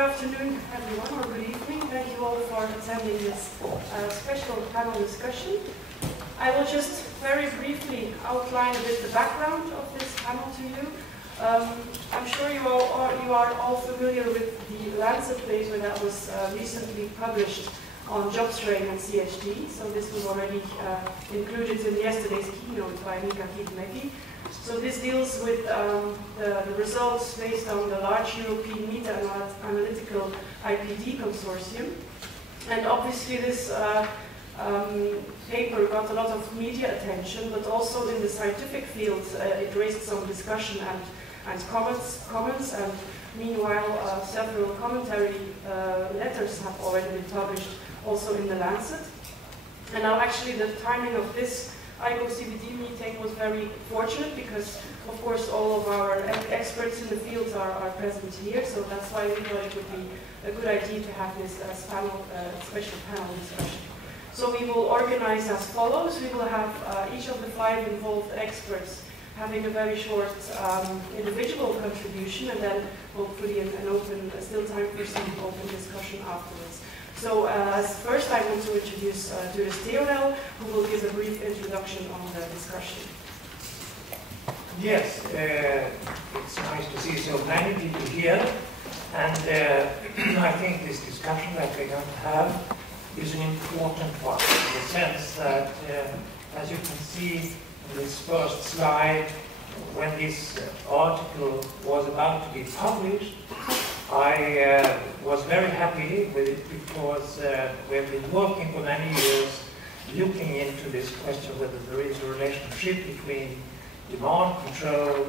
afternoon, everyone, or good evening. Thank you all for attending this special panel discussion. I will just very briefly outline a bit the background of this panel to you. I'm sure you are all familiar with the Lancet paper that was recently published on job strain and CHD. So this was already included in yesterday's keynote by Kivimaki. So this deals with the results based on the large European meta-analytical IPD consortium. And obviously this paper got a lot of media attention, but also in the scientific field it raised some discussion and comments, and meanwhile several commentary letters have already been published also in the Lancet. And now actually the timing of this ICOH CVD meeting was very fortunate because, of course, all of our experts in the field are present here, so that's why we thought it would be a good idea to have this special panel discussion. So we will organize as follows. We will have each of the 5 involved experts having a very short individual contribution, and then hopefully still time for some open discussion afterwards. So as first I want to introduce Doris Theonel, who will give a brief introduction on the discussion. Yes, it's nice to see so many people here, and I think this discussion that we're going to have is an important one, in the sense that, as you can see in this first slide, when this article was about to be published, I was very happy with it because we've been working for many years looking into this question whether there is a relationship between demand control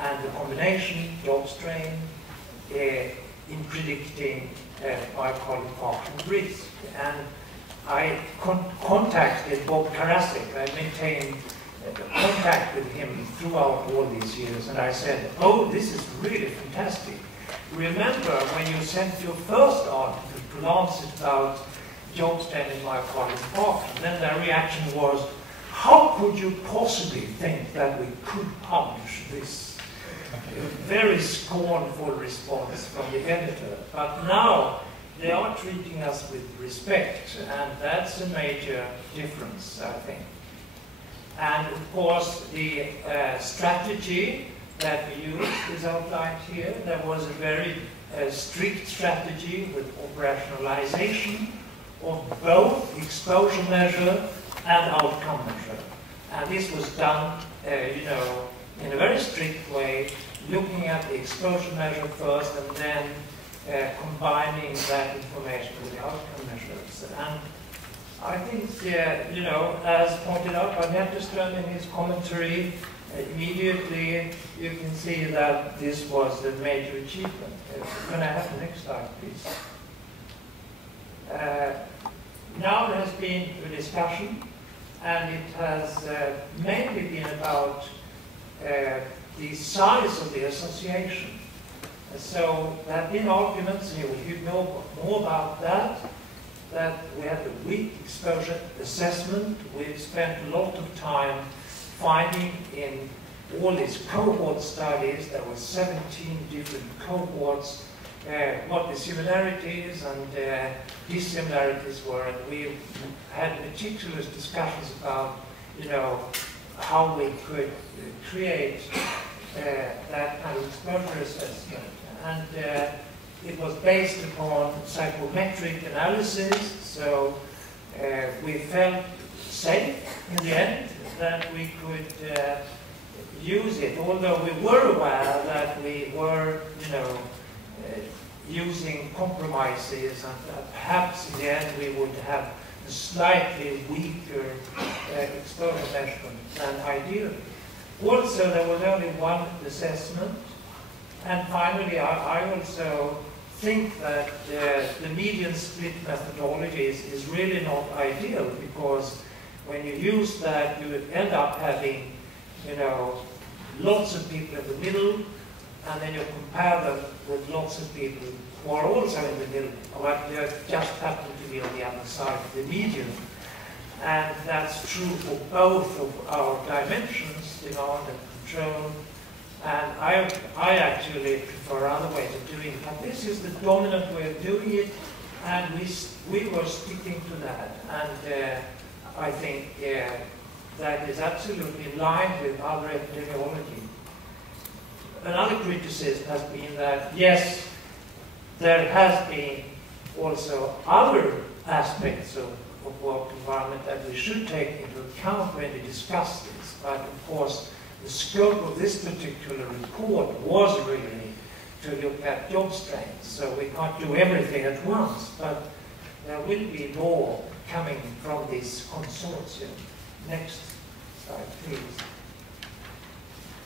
and the combination job strain in predicting myocardial infarction risk. And I contacted Bob Karasik. I maintained contact with him throughout all these years, and I said, oh, this is really fantastic. Remember when you sent your first article to Lancet about job strain in myocardial infarction, then their reaction was, how could you possibly think that we could publish this? A very scornful response from the editor. But now they are treating us with respect, and that's a major difference, I think. And of course, the strategy that we used is outlined here. There was a very strict strategy with operationalization of both exposure measure and outcome measure. And this was done, in a very strict way, looking at the exposure measure first and then combining that information with the outcome measures. And I think, as pointed out by Netterström in his commentary, immediately you can see that this was a major achievement. Can I have the next slide, please? Now there has been a discussion, and it has mainly been about the size of the association. So there have been arguments, and you will hear more about that we have a weak exposure assessment. We've spent a lot of time finding in all these cohort studies, there were 17 different cohorts, what the similarities and dissimilarities were, and we had meticulous discussions about, how we could create that kind of exposure assessment. And it was based upon psychometric analysis, so we felt safe in the end that we could use it, although we were aware that we were, using compromises, and perhaps in the end we would have a slightly weaker exposure measurement than ideally. Also, there was only one assessment, and finally, I also think that the median split methodology is really not ideal, because when you use that, you end up having, lots of people in the middle, and then you compare them with lots of people who are also in the middle, but they just happen to be on the other side of the median. And that's true for both of our dimensions, demand and control, And I actually prefer other ways of doing it. But this is the dominant way of doing it, and we were sticking to that. And I think that is absolutely in line with other epidemiology. Another criticism has been that, yes, there has been also other aspects of work environment that we should take into account when we discuss this. But of course, the scope of this particular report was really to look at job strains. So we can't do everything at once, but there will be more coming from this consortium. Next slide, please.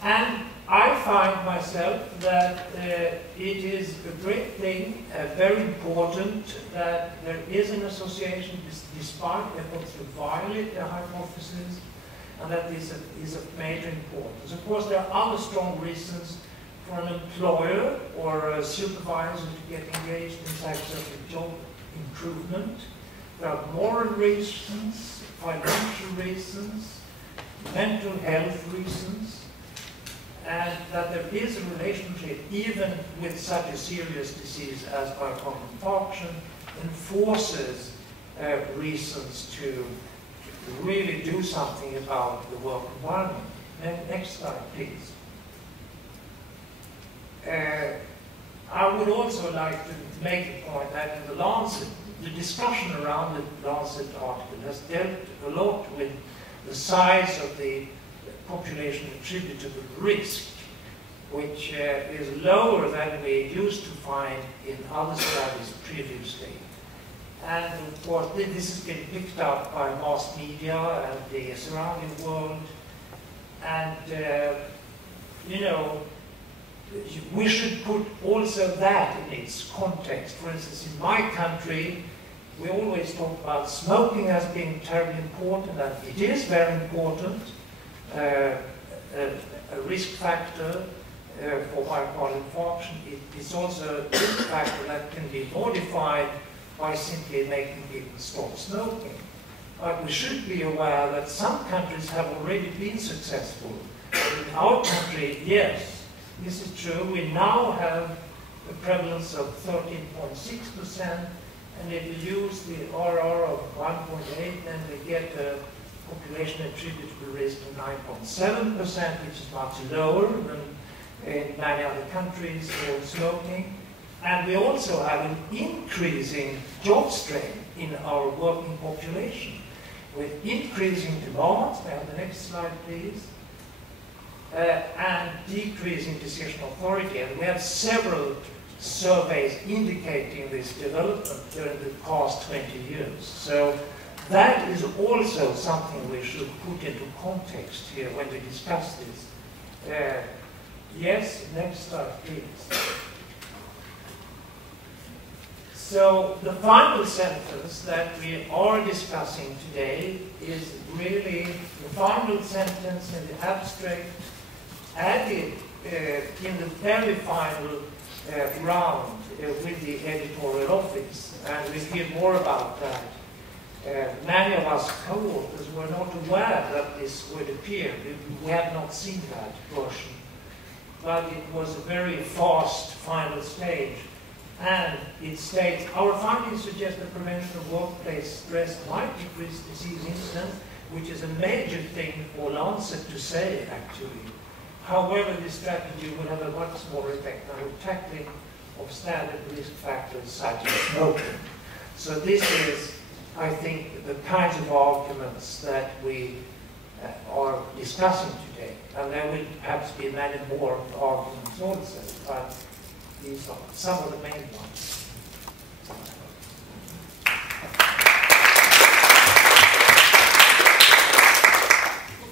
And I find myself that it is a great thing, very important, that there is an association despite efforts to violate the hypothesis, and that this is of major importance. Of course, there are other strong reasons for an employer or a supervisor to get engaged in psychosocial job improvement. There are moral reasons, financial reasons, mental health reasons, and that there is a relationship, even with such a serious disease as myocardial infarction, enforces reasons to really do something about the work environment. Next slide, please. I would also like to make a point that in the Lancet, the discussion around the Lancet article has dealt a lot with the size of the population attributable risk, which is lower than we used to find in other studies previously. And of course, this has been picked up by mass media and the surrounding world. And, you know, we should put also that in its context. For instance, in my country, we always talk about smoking as being terribly important, and it is very important, a risk factor for myocardial infarction. It's also a risk factor that can be modified by simply making people stop smoking. But we should be aware that some countries have already been successful. In our country, yes, this is true. We now have a prevalence of 13.6%, and if you use the RR of 1.8, then we get a population attributable risk of 9.7%, which is much lower than in many other countries for smoking. And we also have an increasing job strain in our working population, with increasing demands. May I have the next slide, please? And decreasing decision authority. And we have several surveys indicating this development during the past 20 years. So that is also something we should put into context here when we discuss this. Yes, next slide, please. So the final sentence that we are discussing today is really the final sentence in the abstract added in the very final round with the editorial office, and we'll hear more about that. Many of us co-authors were not aware that this would appear. We had not seen that version, but it was a very fast final stage. And it states, our findings suggest that prevention of workplace stress might decrease disease incidence, which is a major thing for Lancet to say, actually. However, this strategy will have a much smaller effect on the tackling of standard risk factors such as smoking. So this is, I think, the kinds of arguments that we are discussing today. And there will perhaps be many more arguments also, but these are some of the main ones.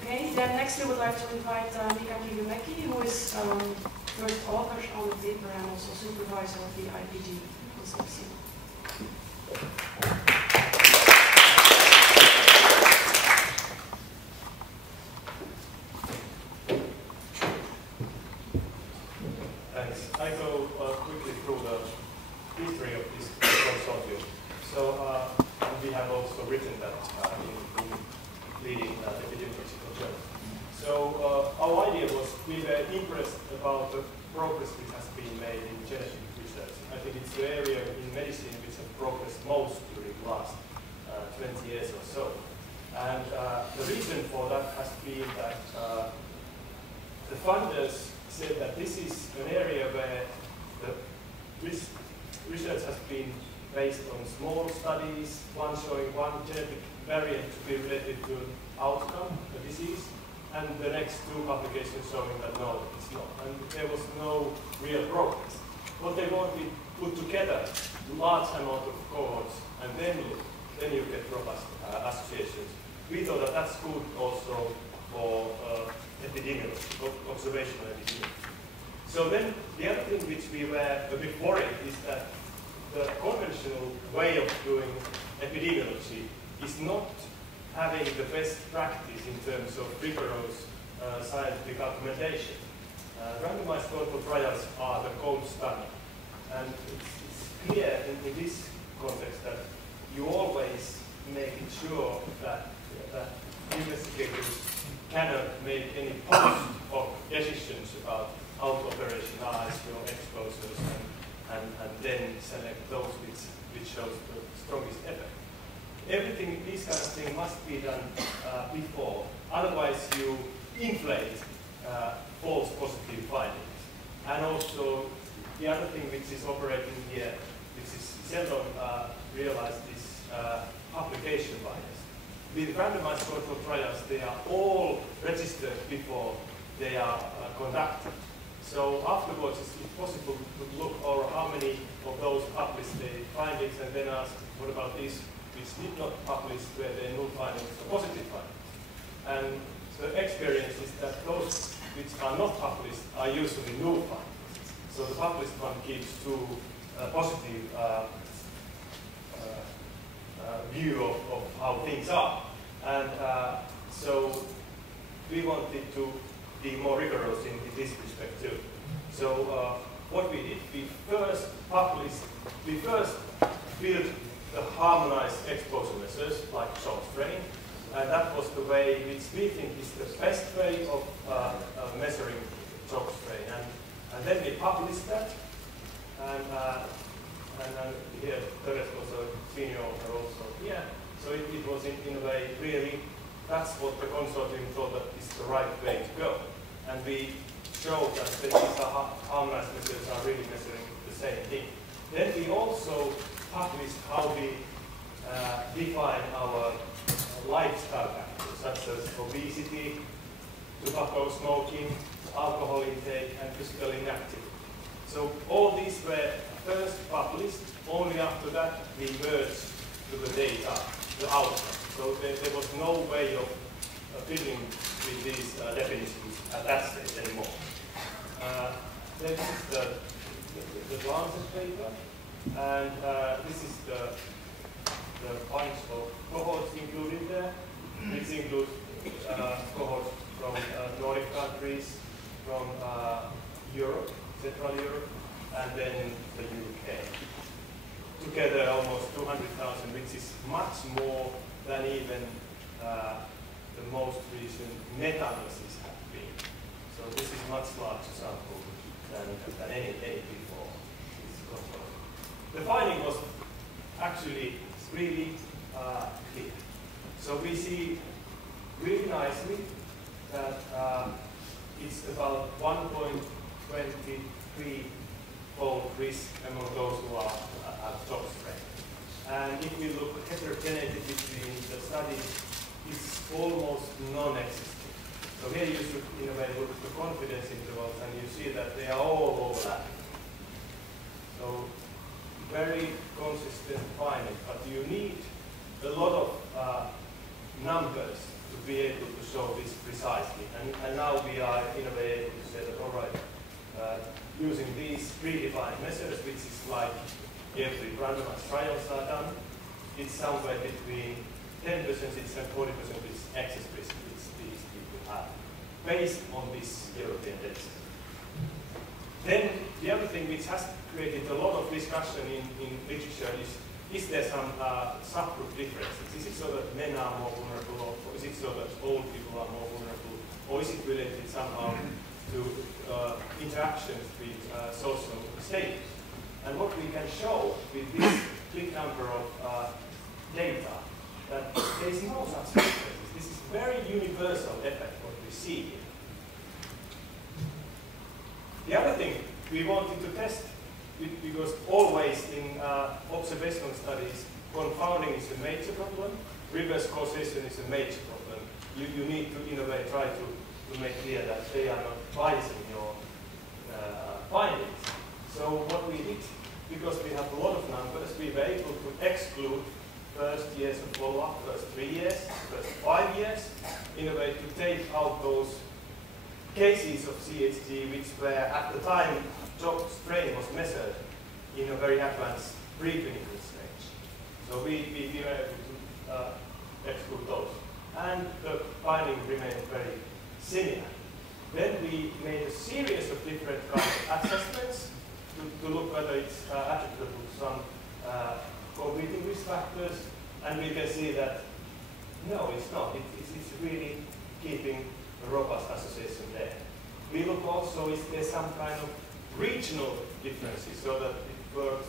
Okay, then next we would like to invite Kivimaki, who is first author on the paper and also supervisor of the IPG consortium. Thanks. I go quickly through the history of this consortium. So we have also written that in leading epidemiological journal. So So our idea was we were impressed about the progress which has been made in genetic research. I think it's the area in medicine which has progressed most during the last 20 years or so. And the reason for that has been that the funders said that this is an area where the research has been based on small studies, one showing one genetic variant to be related to an outcome, a disease, and the next two publications showing that no, it's not. And there was no real progress. What they wanted put together large amount of cohorts, and then you get robust associations. We thought that that's good also for epidemiology, observational epidemiology. So then the other thing which we were a bit worried is that the conventional way of doing epidemiology is not having the best practice in terms of rigorous scientific argumentation. Randomized controlled trials are the gold standard. And it's clear in this context that you always make it sure that investigators cannot make any post-hoc decisions about how to operationalize your exposures and then select those which shows the strongest effect. Everything, these kind of things must be done before, otherwise you inflate false positive findings. And also the other thing which is operating here, which is seldom realized, is application bias. With randomized controlled trials, they are all registered before they are conducted. So afterwards, it's possible to look over how many of those published the findings and then ask, what about these which did not publish, where there are null findings or positive findings? And the experience is that those which are not published are usually null findings. So the published one gives two positive view of how things are. And so we wanted to be more rigorous in this respect too. So what we did, we first built the harmonized exposure measures like short strain, and that was the way which we think is the best way of measuring short strain. And then we published that, and here Teres was a senior author also here. So it was in a way really, that's what the consortium thought that is the right way to go. And we showed that these harmonized measures are really measuring the same thing. Then we also published how we define our lifestyle factors, such as obesity, tobacco smoking, alcohol intake, and physical inactivity. So all these were first published, only after that we merged to the data, the outcome. So there was no way of filling with these definitions at that stage anymore. Then this is the Lancet paper, and this is the bunch of cohorts included there, which includes cohorts from Nordic countries, from Europe, Central Europe, and then the UK. Together almost 200,000, which is much more than even the most recent meta-analysis have been. So this is much larger sample than any before. The finding was actually really clear. So we see really nicely that it's about 1.23-fold risk among those who are at top strain. And if we look heterogeneity between the studies, it's almost non-existent. So here you should, in a way, look at the confidence intervals, and you see that they are all overlapping. So very consistent finding, but you need a lot of numbers to be able to show this precisely. And now we are, in a way, able to say that, all right, using these predefined measures, which is like every randomized trials are done, it's somewhere between 10% and 40% is excess risk which these people have, based on this European data. Then the other thing which has created a lot of discussion in literature is there some subgroup differences? Is it so that men are more vulnerable, or is it so that old people are more vulnerable? or is it related somehow to interactions with social status? And what we can show with this big number of data, that there is no such difference. This is very universal effect what we see here. The other thing we wanted to test, because always in observational studies, confounding is a major problem, reverse causation is a major problem. You need to, in a way, try to make clear that they are not biasing your findings. So what we did, because we have a lot of numbers, we were able to exclude first years of follow-up, first 3 years, first 5 years, in a way to take out those cases of CHD which were at the time job strain was measured in a very advanced preclinical stage. So we were able to exclude those. And the finding remained very similar. Then we made a series of different kinds of assessments to look whether it's attributable to some competing risk factors, and we can see that no, it's not. It's really keeping a robust association there. We look also, is there some kind of regional differences so that it works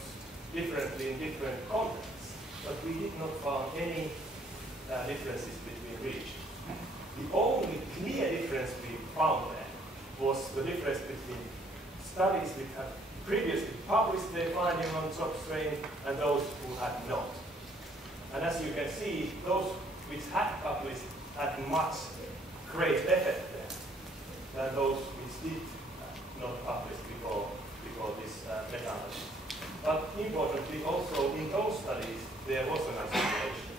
differently in different contexts, but we did not find any differences between regions. The only clear difference we found there was the difference between studies which had previously published their finding on job strain and those who had not. And as you can see, those which had published had much greater effect there than those which did not publish before this meta-analysis. But importantly, also in those studies, there was an association,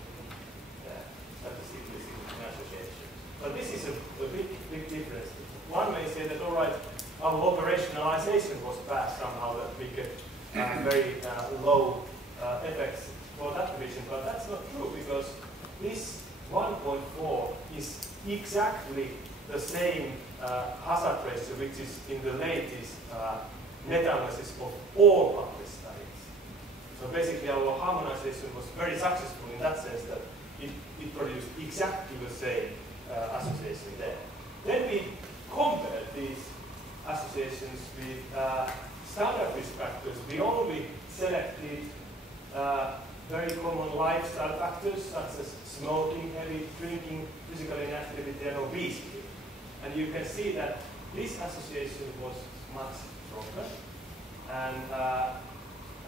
statistically significant association. But this is a big difference. One may say that, all right, our operationalization was passed somehow, that we get very low effects for that division, but that's not true, because this 1.4 is exactly the same hazard ratio which is in the latest meta-analysis of all published studies. So basically our harmonization was very successful in that sense that it produced exactly the same association there. Then we compared these associations with standard risk factors. We only selected very common lifestyle factors such as smoking, heavy drinking, physical inactivity, and obesity. And you can see that this association was much stronger.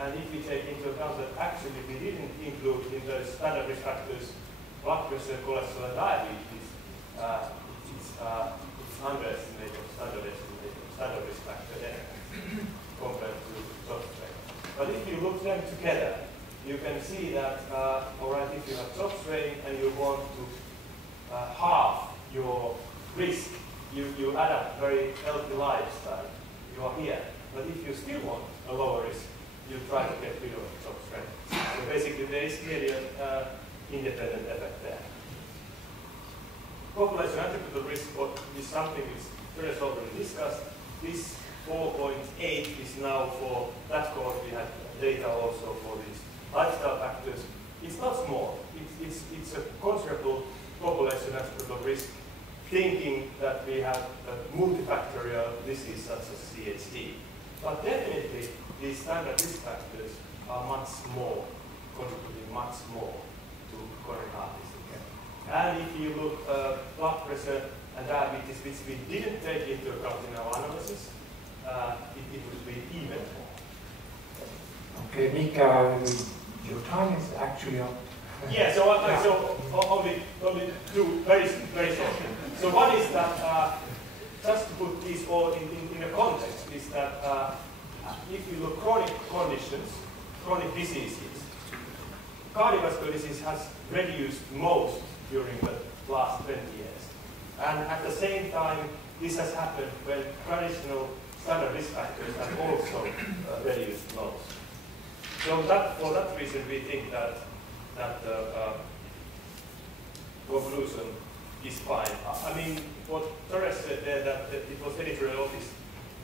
And if we take into account that actually we didn't include in the standard risk factors blood pressure, cholesterol, and diabetes, it's underestimated of standard risk factor there compared to job strain. But if you look them together, you can see that, all right, if you have job strain and you want to halve your risk, you add up very healthy lifestyle. You are here. But if you still want a lower risk, you try to get rid of job strain. So basically, there is clearly an independent effect there. Population attributable risk is something which Therese already discussed. This 4.8 is now for that cohort. We had data also for these lifestyle factors. It's not small. It's a considerable population attributable risk, thinking that we have a multifactorial disease such as CHD. But definitely, these standard risk factors are much more, contributing much more to coronary heart disease. And if you look blood pressure and diabetes, which we didn't take into account in our analysis, it would be even more. Okay, Mika, your time is actually up. Yeah, so only two very short. So one is that, just to put these all in a context, is that if you look chronic conditions, chronic diseases, cardiovascular disease has reduced most during the last 20 years. And at the same time, this has happened when traditional standard risk factors have also reduced most. So for that reason, we think that the conclusion is fine. I mean, what Therese said there, that it was editorial office,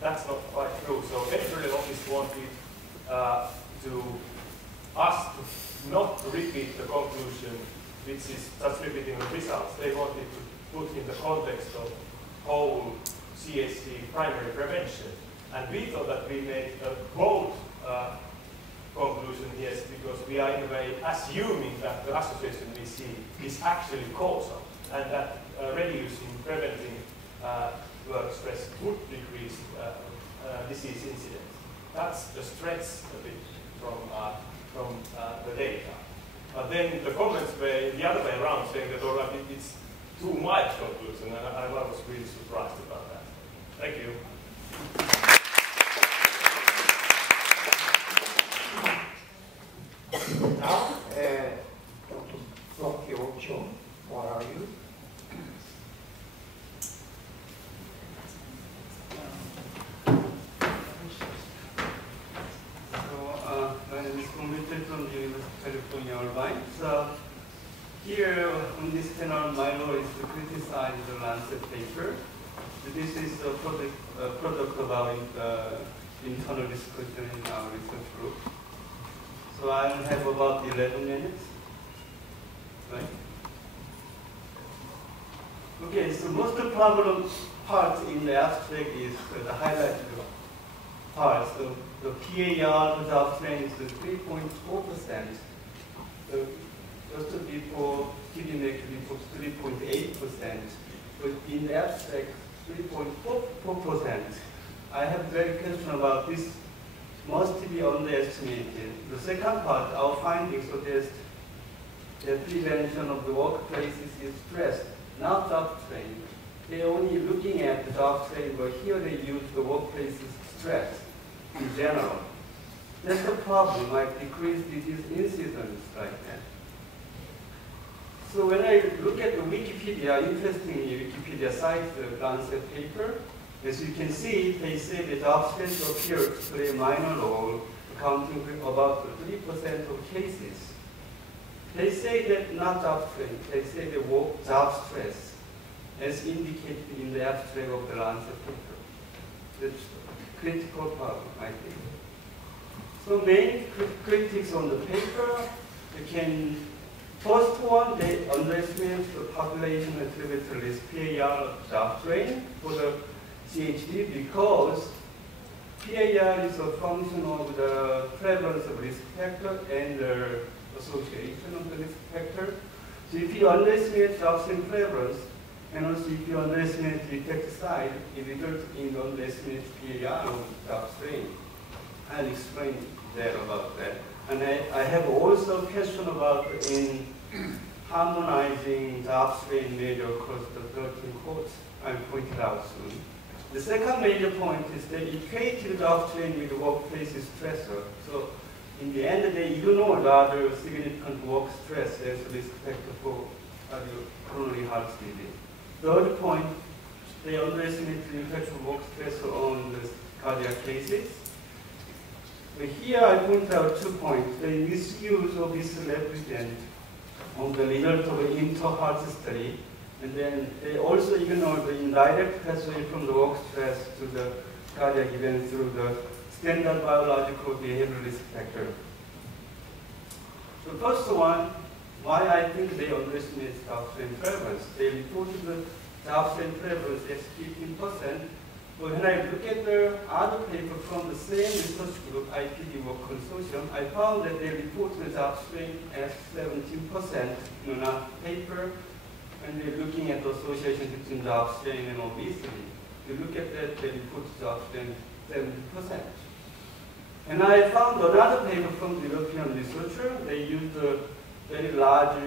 that's not quite true. So editorial office wanted to us to not repeat the conclusion, which is just repeating the results. They wanted to put in the context of whole CHD primary prevention. And we thought that we made a bold conclusion here because we are in a way assuming that the association we see is actually causal and that reducing preventing work stress would decrease disease incidence. That's a stretch a bit from the data. But then the comments were the other way around, saying that all right, it's too mild conclusion, and I was really surprised about that. Thank you. Now, Dr. Kyocho, what are you? My name is from the University of California, Irvine. So here on this panel, my role is to criticize the Lancet paper. So this is a product of our internal discussion in our research group. So I have about 11 minutes. Right? Okay, so most of the problem parts in the abstract is the highlighted parts. So the PAR, the job strength is 3.4%. Just before Kivimaki reports 3.8%. But in the abstract, 3.4%. I have very question about this. Must be underestimated. The second part, our findings suggest that prevention of the workplaces is stress, not job strain. They're only looking at the job strain, but here they use the workplace's stress in general. That's the problem, like decrease disease incidence like that. So when I look at the Wikipedia, interestingly, Wikipedia cites the Lancet paper. As you can see, they say that job stress appears to play a minor role, accounting for about 3% of cases. They say that not job strain, they say the work job stress, as indicated in the abstract of the Lancet paper. That's a critical problem, I think. So main critics on the paper, first one, they underestimate the population attributed risk PAR of job strain for the CHD because PAR is a function of the prevalence of risk factor and the association of the risk factor. So if you underestimate job strain prevalence, and also if you underestimate the effect side, it results in underestimate PAR of job strain. I'll explain that about that. And I have also a question about in harmonizing job strain measure across the 13 codes. I'll point it out soon. The second major point is that equated job strain with the workplace stressor. So in the end of the day, you don't know whether significant work stress as a risk factor for coronary heart disease. Third point, they underestimate the impact of work stressor on the cardiac cases. But here I point out 2 points. The misuse of this represent on the result of an inter-heart study. And then they also ignore the indirect pathway from the work stress to the cardiac event through the standard biological behavioral risk factor. The first one, why I think they underestimate job strain prevalence. They reported the job strain prevalence as 15%. But when I look at the other paper from the same research group, IPD Work Consortium, I found that they reported the job strain as 17% in another paper. And they're looking at the association between job strain and obesity. You look at that, they report job strain 70%. And I found another paper from the European researcher. They used a very large,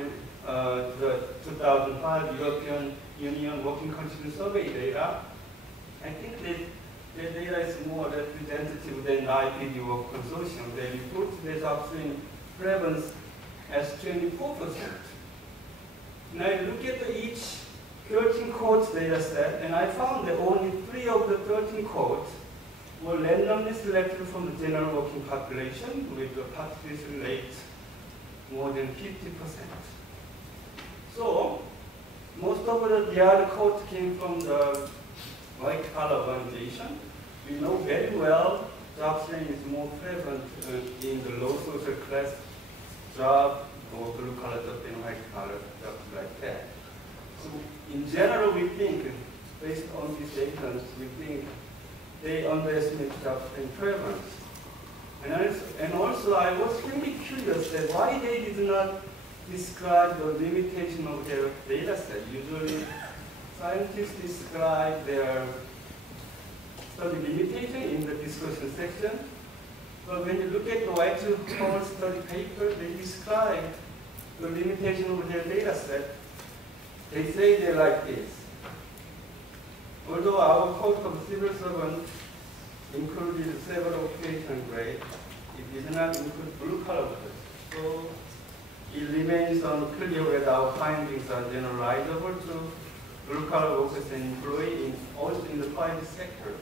the 2005 European Union Working Conditions Survey data. I think that the data is more representative than the IPD Work Consortium. They report the job strain prevalence as 24%. Now I look at each 13 codes data set, and I found that only 3 of the 13 codes were randomly selected from the general working population with the participation rate more than 50%. So most of the other codes came from the white collar organization. We know very well job strain is more prevalent in the low social class job or blue collar job than white collar jobs like that. So in general, we think based on these evidence, we think they underestimate job strain prevalence. And also, I was really curious that why they did not describe the limitation of their data set. Usually, scientists describe their study limitation in the discussion section. But when you look at the actual whole study paper, they describe the limitation of their data set. They say they're like this. Although our code of civil servant included several occupational grades, it did not include blue-collar workers. So it remains unclear whether our findings are generalizable to blue-collar workers and employees also in the private sector.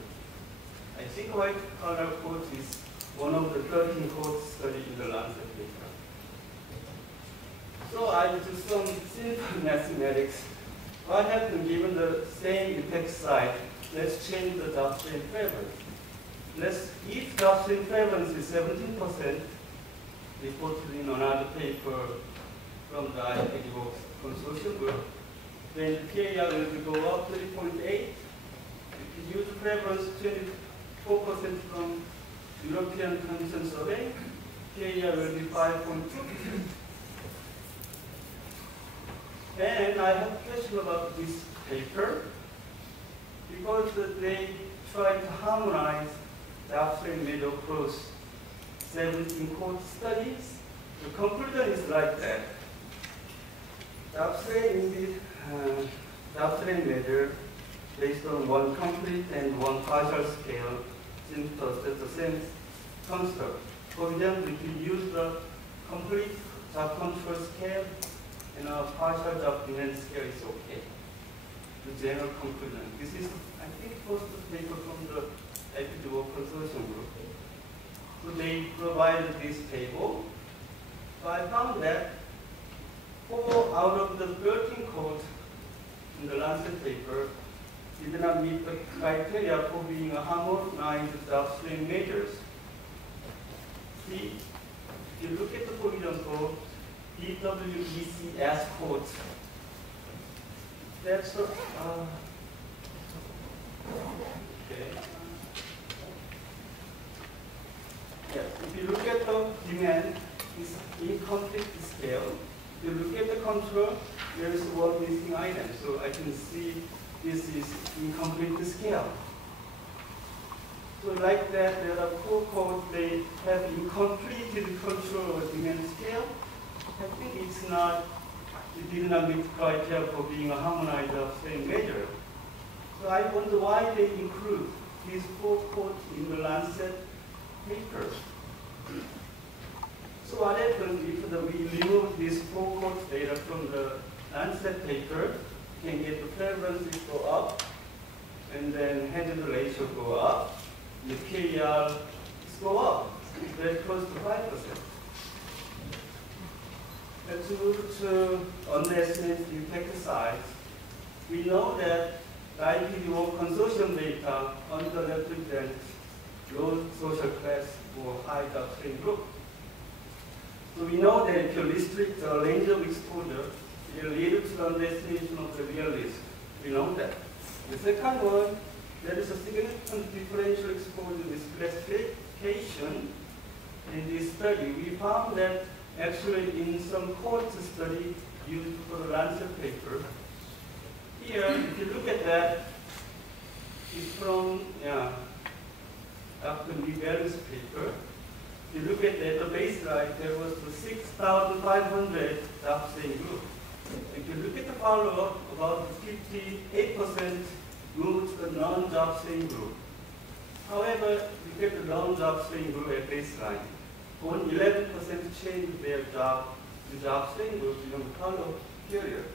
I think white-collar code is one of the 13 codes studied in the Lancet paper. So I do some simple mathematics. What happens given the same effect size? Let's change the job strain prevalence. If job strain prevalence is 17%, reported in another paper from the ICOH consortium group, then PAR will go up 3.8. If you use prevalence 24% from European Commission survey, PAR will be 5.2%. And I have a question about this paper, because they try to harmonize job strain made across 17 code studies. The conclusion is like that. Job strain measure based on one complete and one partial scale seems to set the same construct. For example, if you use the complete job control scale and a partial job demand scale is okay. The general conclusion. This is, I think, first paper from the ICOH consortium group. So they provided this table. So I found that 4 out of the 13 codes in the Lancet paper did not meet the criteria for being a harmonized job strain measures. See, if you look at the, for example, EWECS codes, that's the, okay. Yeah, if you look at the demand, it's incomplete scale. If you look at the control, there is one missing item. So I can see this is incomplete scale. So like that, there are 4 codes, they have incomplete control of demand scale. I think it's not, it did not meet criteria for being a harmonized job strain measure. So I wonder why they include these 4 codes in the Lancet paper. So what happens if we remove these 4 codes data from the Lancet paper, we can get the prevalences go up, and then hazard ratio go up, the PAR go up. That's close to 5%. Let's move to underestimate effect size. We know that the ICOH consortium data underrepresents low social class or high job strain group. So we know that if you restrict the range of exposure, it will lead to the underestimation of the real risk. We know that. The second one, there is a significant differential exposure risk classification in this study. We found that actually in some cohort study used for the Lancet paper, here, if you look at that, it's from Dr. Miguel's paper. If you look at the baseline, there was the 6,500 job strain group. If you look at the follow-up, about 58% moved to the non-job strain group. However, you get the non-job strain group at baseline. Only 11% changed their job to job strain group during the follow-up period.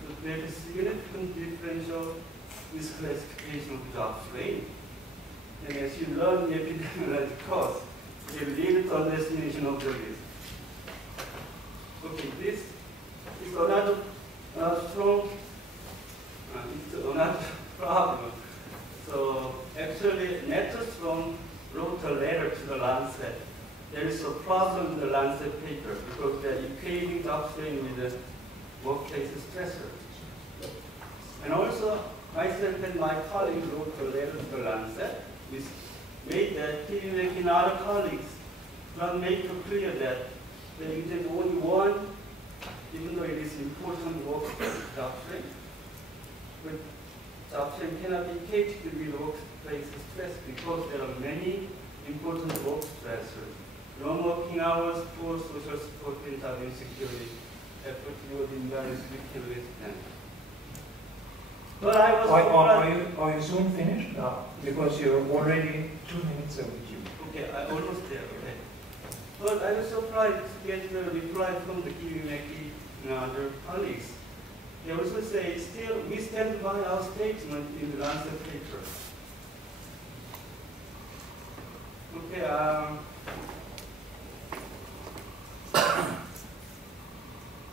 So there is significant differential risk classification of job strain. And as you learn the epidemiology course, it will lead to underestimation of the risk. Okay, this is another another problem. So actually, Netterstrom wrote a letter to the Lancet. There is a problem in the Lancet paper because they are equating job strain with the workplace stressor. And also, myself and my colleague wrote a letter to the Lancet, which made that Kivimaki and other colleagues not make it clear that there is only one, even though it is important work job training, but job training cannot be caged with workplace stress because there are many important work stressors. Long working hours, poor social support, and job insecurity, effort toward imbalance, weakness, and. But I was are you soon finished? No, because you're already 2 minutes overdue. Okay, I almost there. Okay. But I was surprised to get the reply from the Kivimaki and other colleagues. They also say, still, we stand by our statement in the Lancet paper. Okay,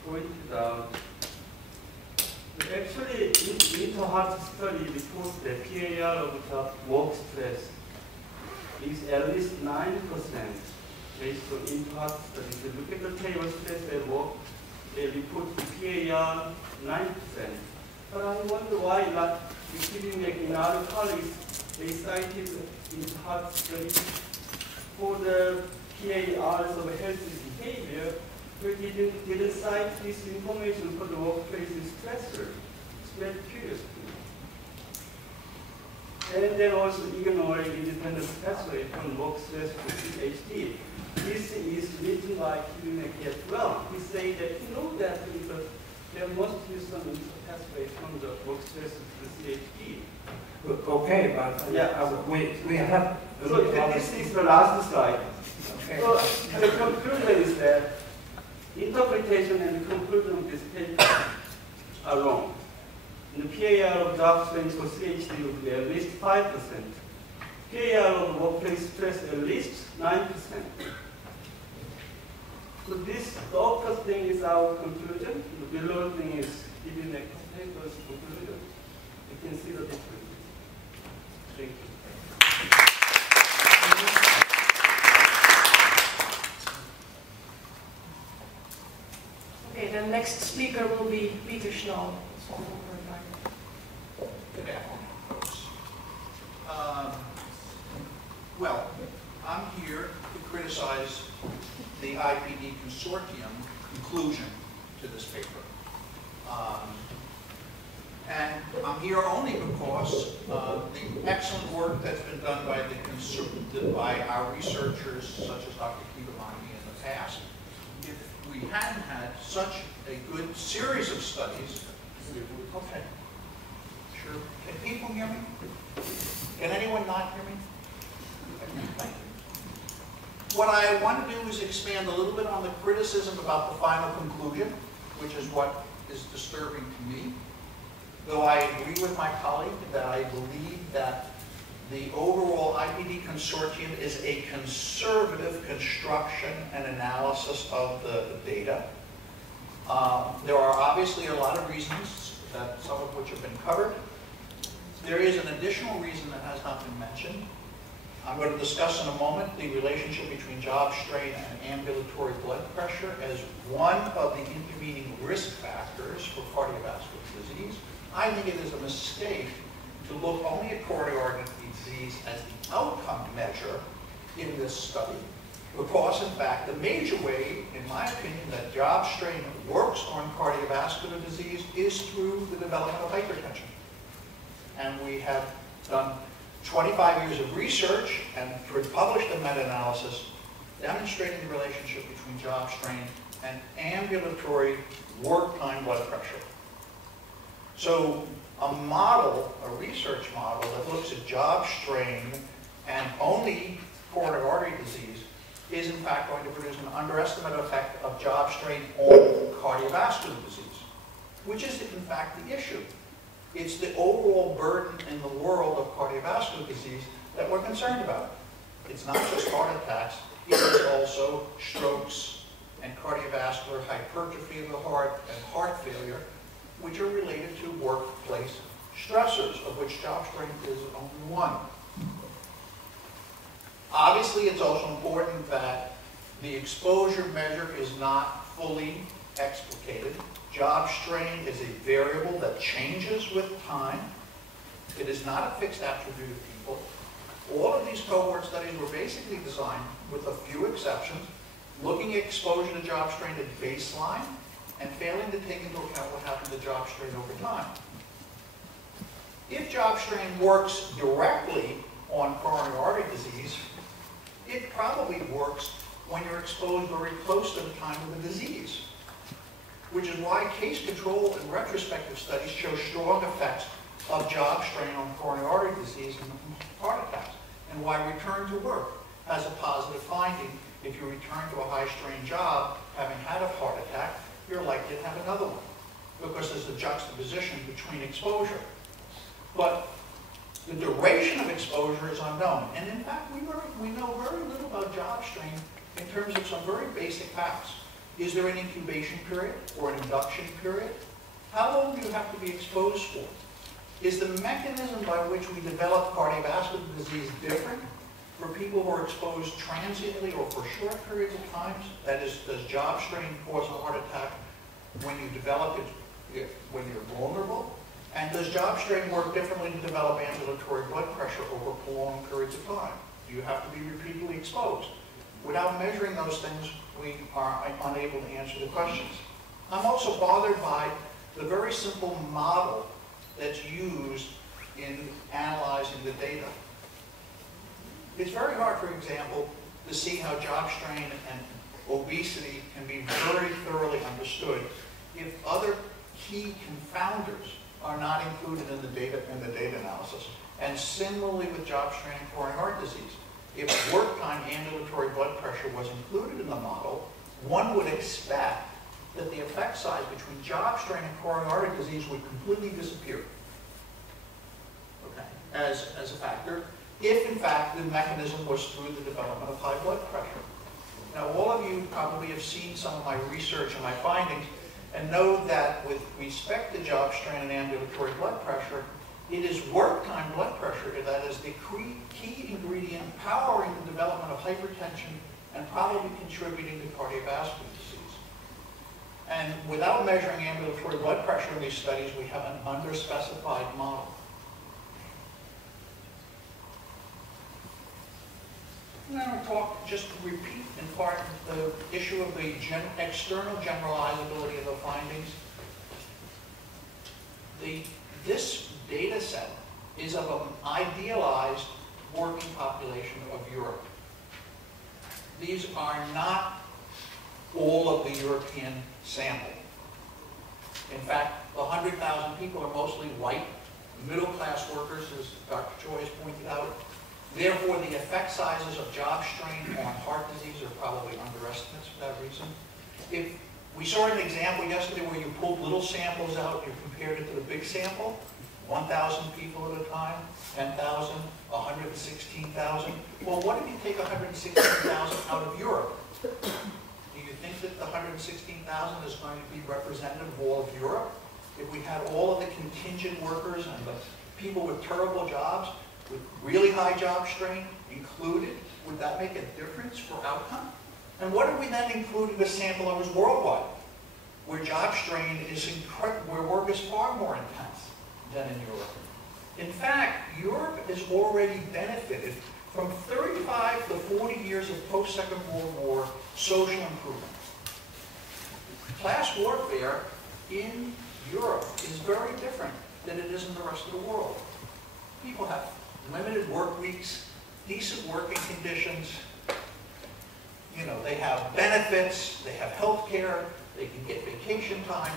pointed out. Actually, Interheart study reports that PAR of the work stress is at least 9% based on Interheart study. If you look at the table stress at work, they report PAR 9%. But I wonder why not Kivimaki and other colleagues, they cited Interheart study for the PARs of healthy behavior, but didn't cite this information for the workplace stressor. It's very curious to me. And then also ignoring independent pathway from work stress to CHD. This is written by Kivimaki as well. He said that you know that there must be some pathway from the work stress to CHD. Okay, but yeah, we have. So this is the last slide. Okay. So the conclusion is that interpretation and the conclusion of this paper are wrong. And the PAR of job strain for CHD would be at least 5%. PAR of workplace stress at least 9%. So this, the upper thing is our conclusion. The below thing is giving the paper's conclusion. You can see the difference. Thank you. Okay, the next speaker will be Peter Schnall. Good afternoon, folks. Well, I'm here to criticize the IPD consortium conclusion to this paper. And I'm here only because the excellent work that's been done by our researchers, such as Dr. Kivimaki in the past, if we hadn't had such a good series of studies, okay, sure. Can people hear me? Can anyone not hear me? Thank you. What I want to do is expand a little bit on the criticism about the final conclusion, which is what is disturbing to me. Though I agree with my colleague that I believe that the overall IPD consortium is a conservative construction and analysis of the data. There are obviously a lot of reasons, that some of which have been covered. There is an additional reason that has not been mentioned. I'm going to discuss in a moment the relationship between job strain and ambulatory blood pressure as one of the intervening risk factors for cardiovascular disease. I think it is a mistake to look only at cardiovascular disease as the outcome measure in this study, because in fact the major way, in my opinion, that job strain works on cardiovascular disease is through the development of hypertension. And we have done 25 years of research and published a meta-analysis demonstrating the relationship between job strain and ambulatory work time blood pressure. So a model, a research model that looks at job strain and only coronary artery disease is in fact going to produce an underestimated effect of job strain on cardiovascular disease, which is in fact the issue. It's the overall burden in the world of cardiovascular disease that we're concerned about. It's not just heart attacks, it is also strokes and cardiovascular hypertrophy of the heart and heart failure, which are related to workplace stressors, of which job strain is only one. Obviously, it's also important that the exposure measure is not fully explicated. Job strain is a variable that changes with time. It is not a fixed attribute of people. All of these cohort studies were basically designed, with a few exceptions, looking at exposure to job strain at baseline and failing to take into account what happened to job strain over time. If job strain works directly on coronary artery disease, it probably works when you're exposed very close to the time of the disease, which is why case control and retrospective studies show strong effects of job strain on coronary artery disease and heart attacks, and why return to work has a positive finding. If you return to a high-strain job, having had a heart attack, you're likely to have another one, because there's a juxtaposition between exposure. But the duration of exposure is unknown. And in fact, we know very little about job strain in terms of some very basic facts. Is there an incubation period or an induction period? How long do you have to be exposed for? Is the mechanism by which we develop cardiovascular disease different for people who are exposed transiently or for short periods of time? That is, does job strain cause a heart attack when you develop it, when you're vulnerable? And does job strain work differently to develop ambulatory blood pressure over prolonged periods of time? Do you have to be repeatedly exposed? Without measuring those things, we are unable to answer the questions. I'm also bothered by the very simple model that's used in analyzing the data. It's very hard, for example, to see how job strain and obesity can be very thoroughly understood if other key confounders are not included in the data analysis. And similarly with job strain and coronary heart disease, if work time ambulatory blood pressure was included in the model, one would expect that the effect size between job strain and coronary artery disease would completely disappear, okay, as a factor, if in fact the mechanism was through the development of high blood pressure. Now, all of you probably have seen some of my research and my findings and know that with respect to job strain and ambulatory blood pressure, it is work time blood pressure that is the key ingredient powering the development of hypertension and probably contributing to cardiovascular disease. And without measuring ambulatory blood pressure in these studies, we have an underspecified model. And then we'll talk, just to repeat in part, the issue of the external generalizability of the findings. This data set is of an idealized working population of Europe. These are not all of the European sample. In fact, the 100,000 people are mostly white, middle-class workers, as Dr. Choi has pointed out. Therefore, the effect sizes of job strain on heart disease are probably underestimates for that reason. If we saw an example yesterday where you pulled little samples out, you compared it to the big sample, 1,000 people at a time, 10,000, 116,000. Well, what if you take 116,000 out of Europe? Do you think that the 116,000 is going to be representative of all of Europe? If we had all of the contingent workers and the people with terrible jobs, with really high job strain included, would that make a difference for outcome? And what if we then included a sample that was worldwide, where job strain is where work is far more intense than in Europe? In fact, Europe has already benefited from 35 to 40 years of post-Second World War social improvement. Class warfare in Europe is very different than it is in the rest of the world. People have limited work weeks, decent working conditions, you know, they have benefits, they have health care, they can get vacation time.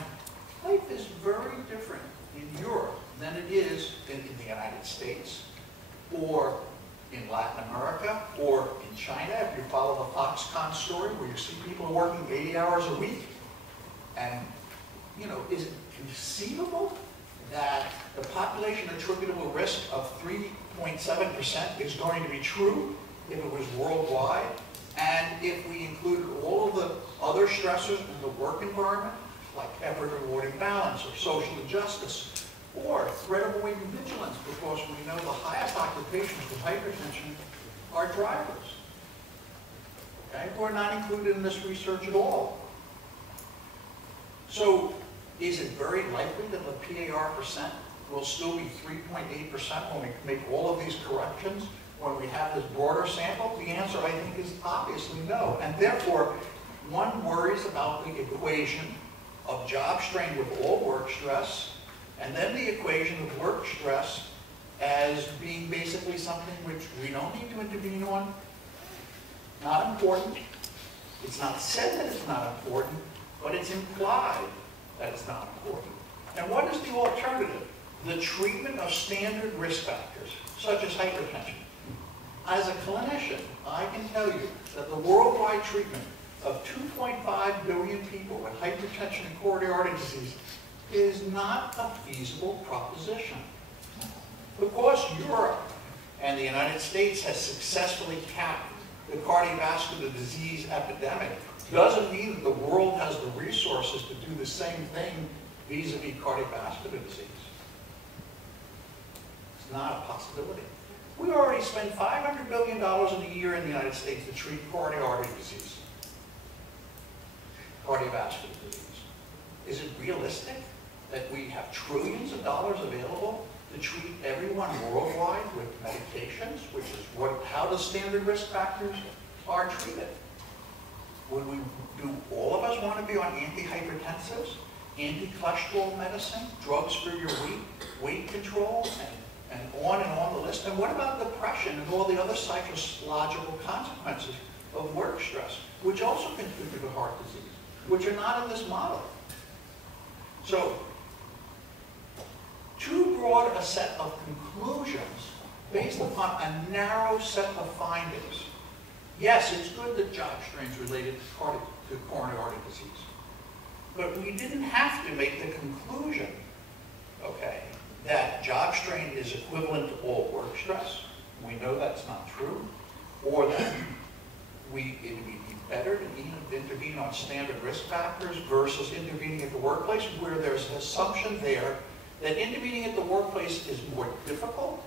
Life is very different in Europe than it is in the United States, or in Latin America, or in China, if you follow the Foxconn story, where you see people working 80 hours a week. And, you know, is it conceivable that the population attributable risk of 3.7% is going to be true if it was worldwide? And if we included all of the other stressors in the work environment, like effort-reward imbalance or social injustice, or threat avoiding vigilance, because we know the highest occupations with hypertension are drivers, okay, who are not included in this research at all. So is it very likely that the PAR percent will still be 3.8% when we make all of these corrections, when we have this broader sample? The answer, I think, is obviously no. And therefore, one worries about the equation of job strain with all work stress, and then the equation of work stress as being basically something which we don't need to intervene on, not important. It's not said that it's not important, but it's implied that it's not important. And what is the alternative? The treatment of standard risk factors, such as hypertension. As a clinician, I can tell you that the worldwide treatment of 2.5 billion people with hypertension and coronary artery disease is not a feasible proposition. Because Europe and the United States has successfully capped the cardiovascular disease epidemic doesn't mean that the world has the resources to do the same thing vis-a-vis cardiovascular disease. It's not a possibility. We already spend $500 billion in a year in the United States to treat coronary artery disease, cardiovascular disease. Is it realistic that we have trillions of dollars available to treat everyone worldwide with medications, which is how the standard risk factors are treated? Do all of us want to be on antihypertensives, anti-cholesterol medicine, drugs for your weight control, and on the list? And what about depression and all the other psychological consequences of work stress, which also contribute to heart disease, which are not in this model? So, too broad a set of conclusions based upon a narrow set of findings. Yes, it's good that job strain is related to coronary artery disease. But we didn't have to make the conclusion, okay, that job strain is equivalent to all work stress. We know that's not true. Or that it would be better to intervene on standard risk factors versus intervening at the workplace, where there's an assumption there that intervening at the workplace is more difficult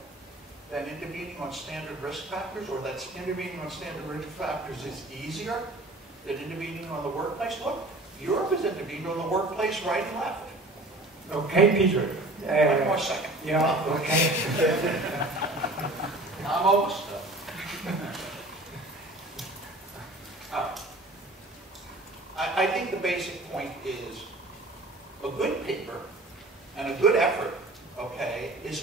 than intervening on standard risk factors, or that intervening on standard risk factors is easier than intervening on the workplace. Look, Europe has intervened on the workplace right and left. Okay, Peter. One more second. Yeah, okay. I'm almost done. I think the basic point is a good paper and a good effort, okay, is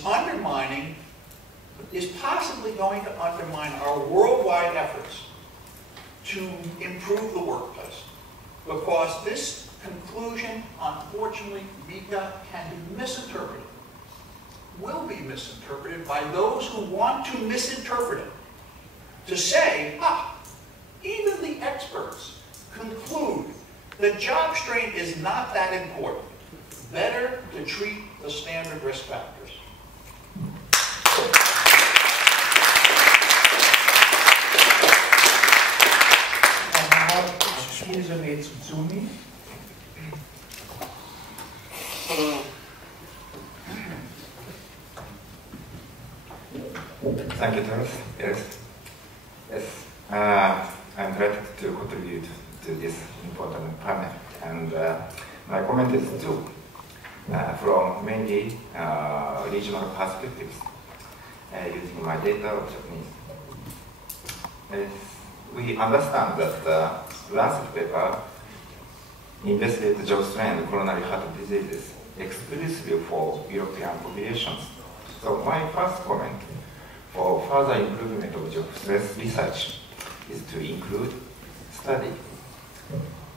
possibly going to undermine our worldwide efforts to improve the workplace. Because this conclusion, unfortunately, Mika, can be misinterpreted, will be misinterpreted by those who want to misinterpret it. To say, even the experts conclude that job strain is not that important. Better to treat the standard risk factors. And now, Shizu Mitsumi. Thank you, Thomas. Yes. I'm glad to contribute to this important panel. And my comment is two, from mainly regional perspectives, using my data of Japanese. We understand that the Lancet paper investigated job strain and coronary heart diseases exclusively for European populations. So my first comment for further improvement of job stress research is to include study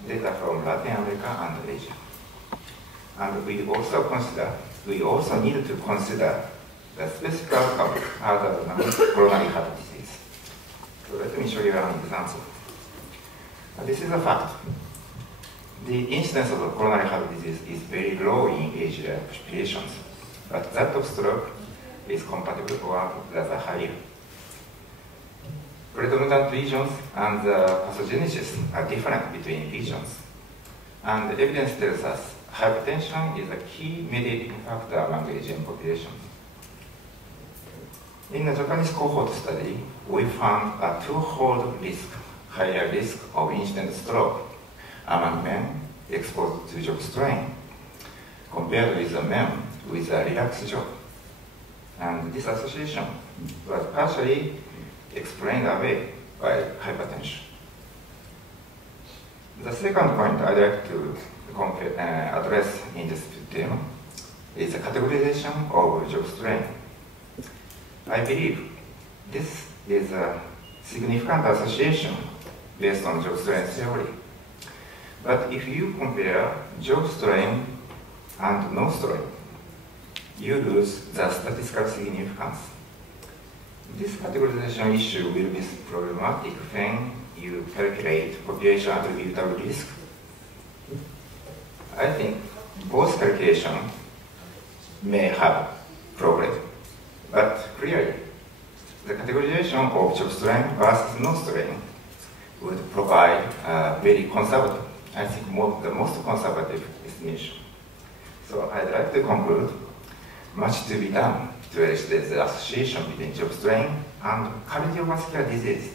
data from Latin America and Asia. And we also need to consider the specific outcomes other than coronary heart disease. So let me show you an example. This is a fact. The incidence of coronary heart disease is very low in Asian populations, but that of stroke is compatible or rather higher. Predominant regions and the pathogenesis are different between regions. And the evidence tells us hypertension is a key mediating factor among Asian populations. In the Japanese cohort study, we found a two-fold higher risk of incident stroke among men exposed to job strain compared with the men with a relaxed job. And this association was partially explained away by hypertension. The second point I'd like to address in this demo is the categorization of job strain. I believe this is a significant association based on job strain theory. But if you compare job strain and no strain, you lose the statistical significance. This categorization issue will be problematic when you calculate population attributable risk. I think both calculations may have problem, but clearly the categorization of job strain versus no strain would provide a very conservative, I think the most conservative estimation. So I'd like to conclude, much to be done to elucidate the association between job strain and cardiovascular disease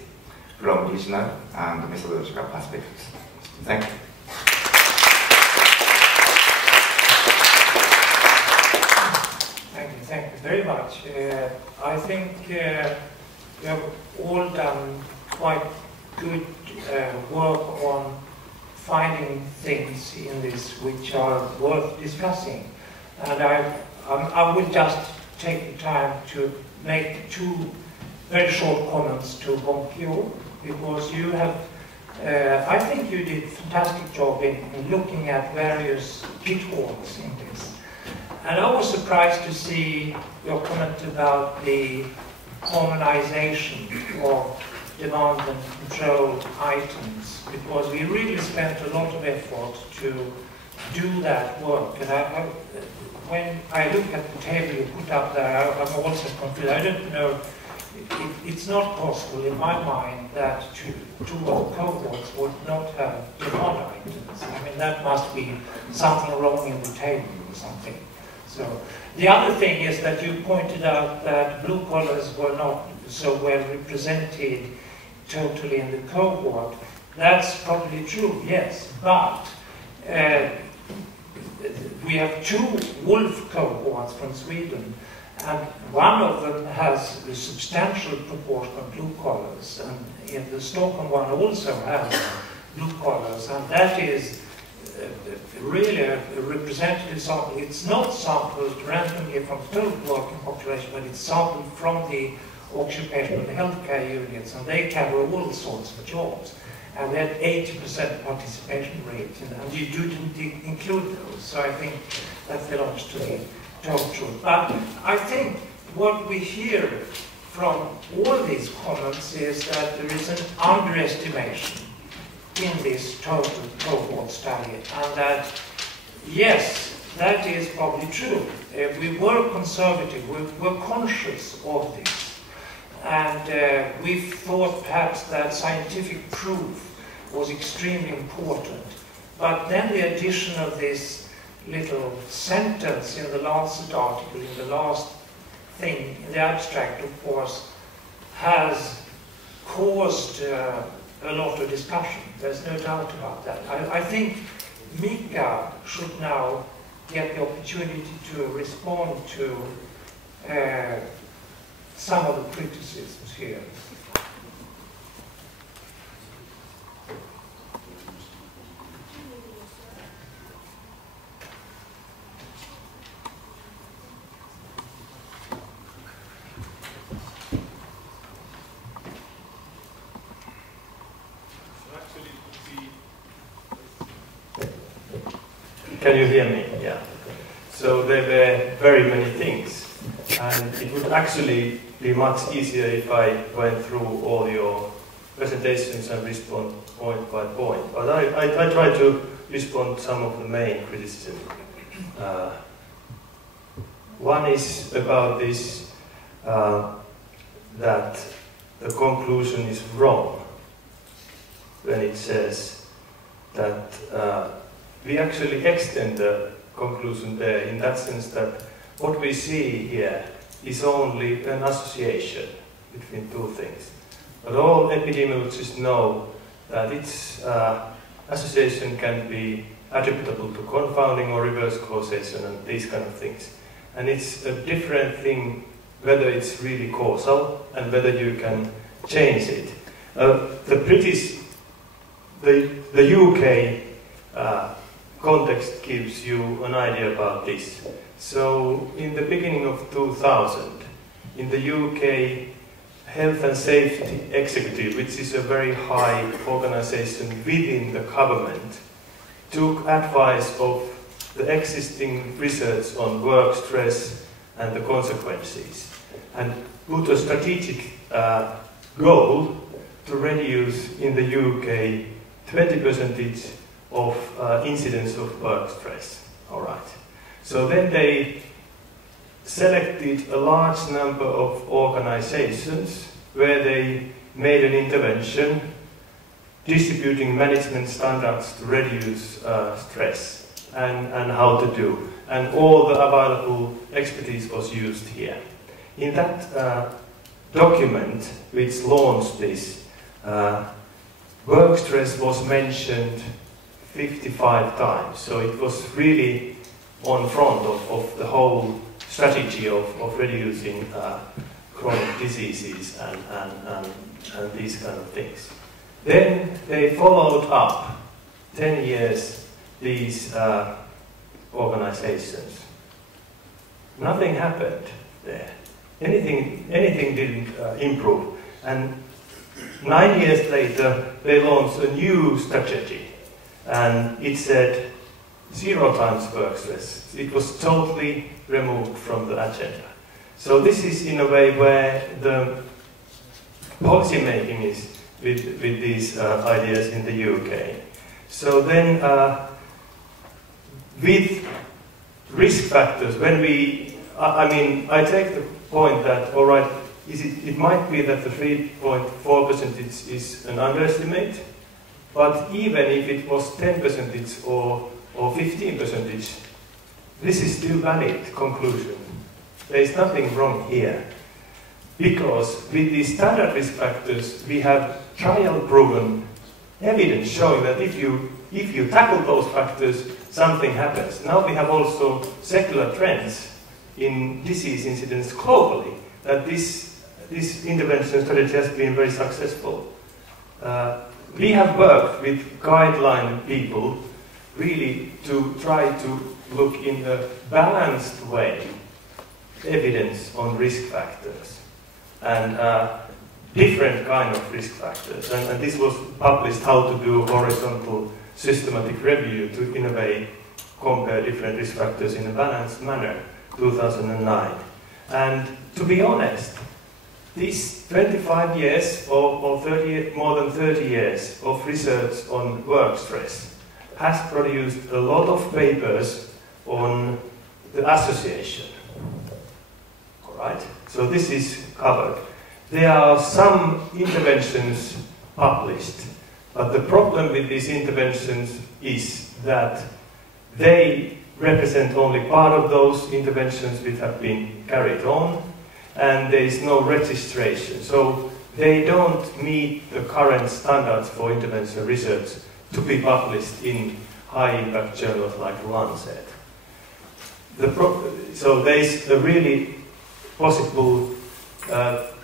from regional and methodological perspectives. Thank you. Thank you very much. I think we have all done quite good work on finding things in this which are worth discussing. And I will just take the time to make two very short comments to Bonkyo, because you have, I think you did a fantastic job in looking at various pitfalls in this. And I was surprised to see your comment about the harmonization of demand and control items, because we really spent a lot of effort to do that work. And when I look at the table you put up there, I'm also confused. I don't know, it's not possible in my mind that two of the cohorts would not have demand items. I mean, that must be something wrong in the table or something. So the other thing is that you pointed out that blue collars were not so well represented totally in the cohort. That's probably true, yes, but we have two wolf cohorts from Sweden, and one of them has a substantial proportion of blue collars, and in the Stockholm one also has blue collars, and that is really a representative sample. It's not sampled randomly from the total working population, but it's sampled from the occupational healthcare units, and they cover all sorts of jobs. And they had 80% participation rate, and you didn't include those, so I think that belongs to the total. But I think what we hear from all these comments is that there is an underestimation in this total cohort study, and that, yes, that is probably true. We were conservative, we were conscious of this, and we thought perhaps that scientific proof was extremely important. But then the addition of this little sentence in the Lancet article, in the last thing, in the abstract, of course, has caused a lot of discussion. There's no doubt about that. I think Mika should now get the opportunity to respond to some of the criticisms here. Can you hear me? Yeah. So there were very many things, and it would actually be much easier if I went through all your presentations and respond point by point. But I try to respond to some of the main criticism. One is about this, that the conclusion is wrong when it says that we actually extend the conclusion there in that sense that what we see here is only an association between two things. But all epidemiologists know that its association can be attributable to confounding or reverse causation and these kind of things. And it's a different thing whether it's really causal and whether you can change it. The UK context gives you an idea about this. So in the beginning of 2000, in the UK Health and Safety Executive, which is a very high organization within the government, took advice of the existing research on work stress and the consequences, and put a strategic goal to reduce in the UK 20% of incidence of work stress. All right. So then they selected a large number of organizations where they made an intervention distributing management standards to reduce stress and how to do. And all the available expertise was used here. In that document which launched this, work stress was mentioned 55 times. So it was really on front of the whole strategy of reducing chronic diseases and these kind of things. Then they followed up 10 years these organizations. Nothing happened there. Anything didn't improve. And 9 years later, they launched a new strategy. And it said 0 times work stress. It was totally removed from the agenda. So this is in a way where the policy making is with these ideas in the UK. So then with risk factors, when I take the point that, all right, it might be that the 3.4% is an underestimate, but even if it was 10% or 15%, this is still valid conclusion. There is nothing wrong here. Because with these standard risk factors, we have trial-proven evidence showing that if you tackle those factors, something happens. Now we have also secular trends in disease incidence globally, that this intervention strategy has been very successful. We have worked with guideline people really to try to look in a balanced way evidence on risk factors and different kind of risk factors. And this was published, How to Do Horizontal Systematic Review to, in a way, compare different risk factors in a balanced manner, 2009. And to be honest, these 25 years or 30, more than 30 years of research on work stress has produced a lot of papers on the association. All right? So this is covered. There are some interventions published, but the problem with these interventions is that they represent only part of those interventions which have been carried on, and there is no registration. So they don't meet the current standards for intervention research to be published in high-impact journals like Lancet. So there is a really possible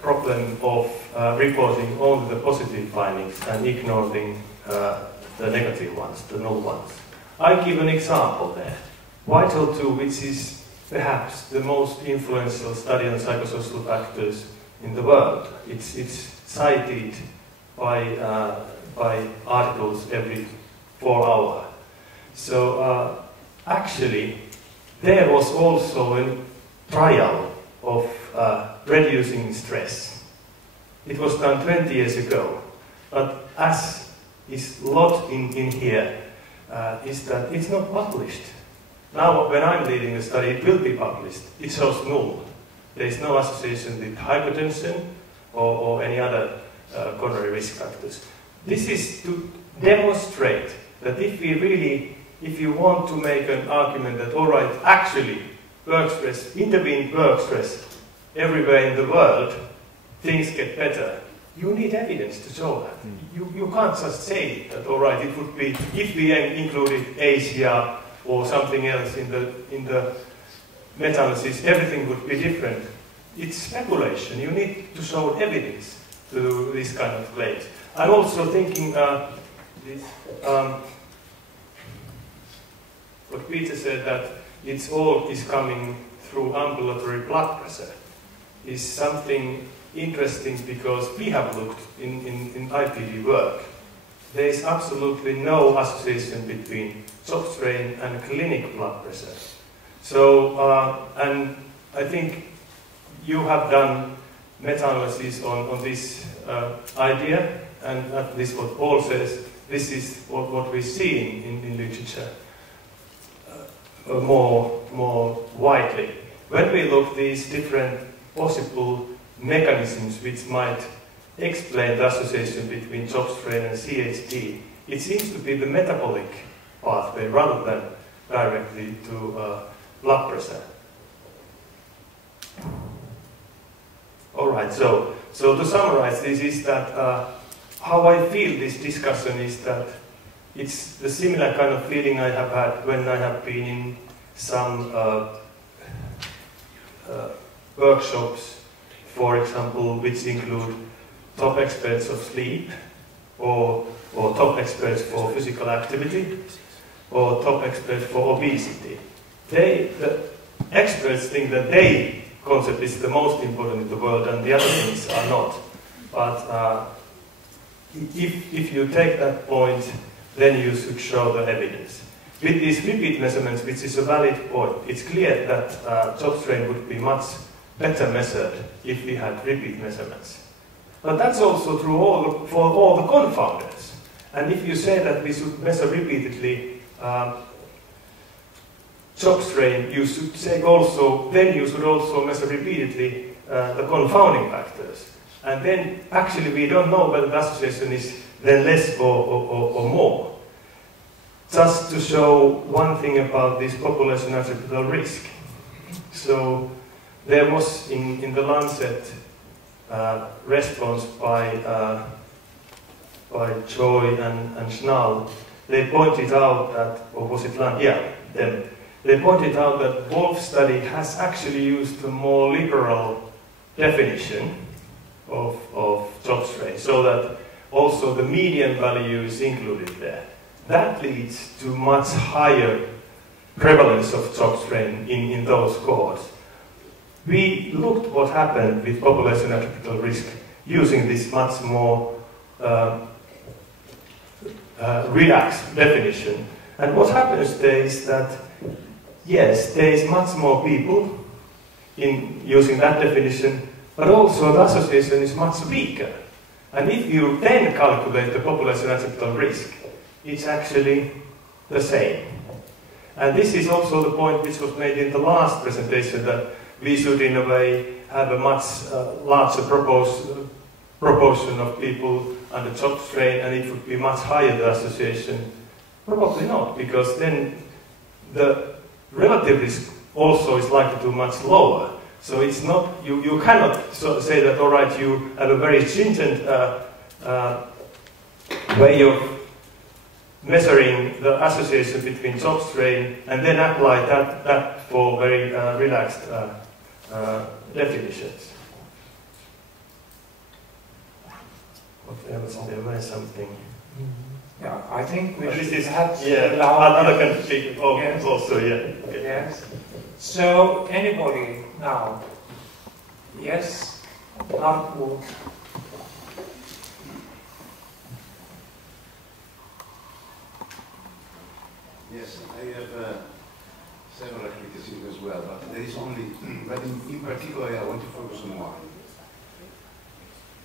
problem of reporting only the positive findings and ignoring the negative ones, the null ones. I give an example there. Vital2, which is perhaps the most influential study on psychosocial factors in the world. It's cited by articles every 4 hours. So actually, there was also a trial of reducing stress. It was done 20 years ago, but as is a lot in here, is that it's not published. Now, when I'm leading a study, it will be published. It shows null. There is no association with hypertension or any other coronary risk factors. This is to demonstrate that if you want to make an argument that, all right, actually, work stress, intervened work stress everywhere in the world, things get better, you need evidence to show that. You can't just say that, all right, it would be, if we included Asia or something else in the meta-analysis, everything would be different. It's speculation. You need to show evidence to do this kind of claims. I'm also thinking what Peter said, that it's all is coming through ambulatory blood pressure, is something interesting because we have looked in IPD work. There is absolutely no association between CHOP strain and clinic blood pressure. So, and I think you have done meta-analysis on this idea, and this is what Paul says. This is what we see in literature more widely. When we look at these different possible mechanisms which might explain the association between CHOP strain and CHD, it seems to be the metabolic pathway rather than directly to blood pressure. All right, so to summarize this is that how I feel this discussion is that it's the similar kind of feeling I have had when I have been in some workshops, for example, which include top experts of sleep, or top experts for physical activity, or top experts for obesity. The experts think that their concept is the most important in the world and the other things are not. But if you take that point, then you should show the evidence. With these repeat measurements, which is a valid point, it's clear that CHOP strain would be much better measured if we had repeat measurements. But that's also true for all the confounders. And if you say that we should measure repeatedly CHOP strain, you should say also, then you should also measure repeatedly the confounding factors. And then actually we don't know whether the association is then less or more. Just to show one thing about this population attributable risk. So there was in the Lancet response by Choi and Schnall, they pointed out that, or was it Lancet? Yeah, them. They pointed out that Wolf study has actually used a more liberal definition of CHOP strain, so that also the median value is included there. That leads to much higher prevalence of CHOP strain in those cohorts. We looked what happened with population attributable risk using this much more relaxed definition. And what happens there is that, yes, there is much more people in using that definition, but also the association is much weaker. And if you then calculate the population attributable risk, it's actually the same. And this is also the point which was made in the last presentation, that we should in a way have a much larger proportion of people under CHOP strain, and it would be much higher, the association. Probably not, because then the relative risk also is likely to be much lower. So it's not, you cannot say that, all right, you have a very stringent way of measuring the association between CHOP strain and then apply that for very relaxed definitions. What else? There was something. Yeah, I think we should other can speak also, yeah. Okay. Yes. So, anybody now? Yes? Marco? Yes, I have several criticisms as well, but there is only, but in particular I want to focus on one.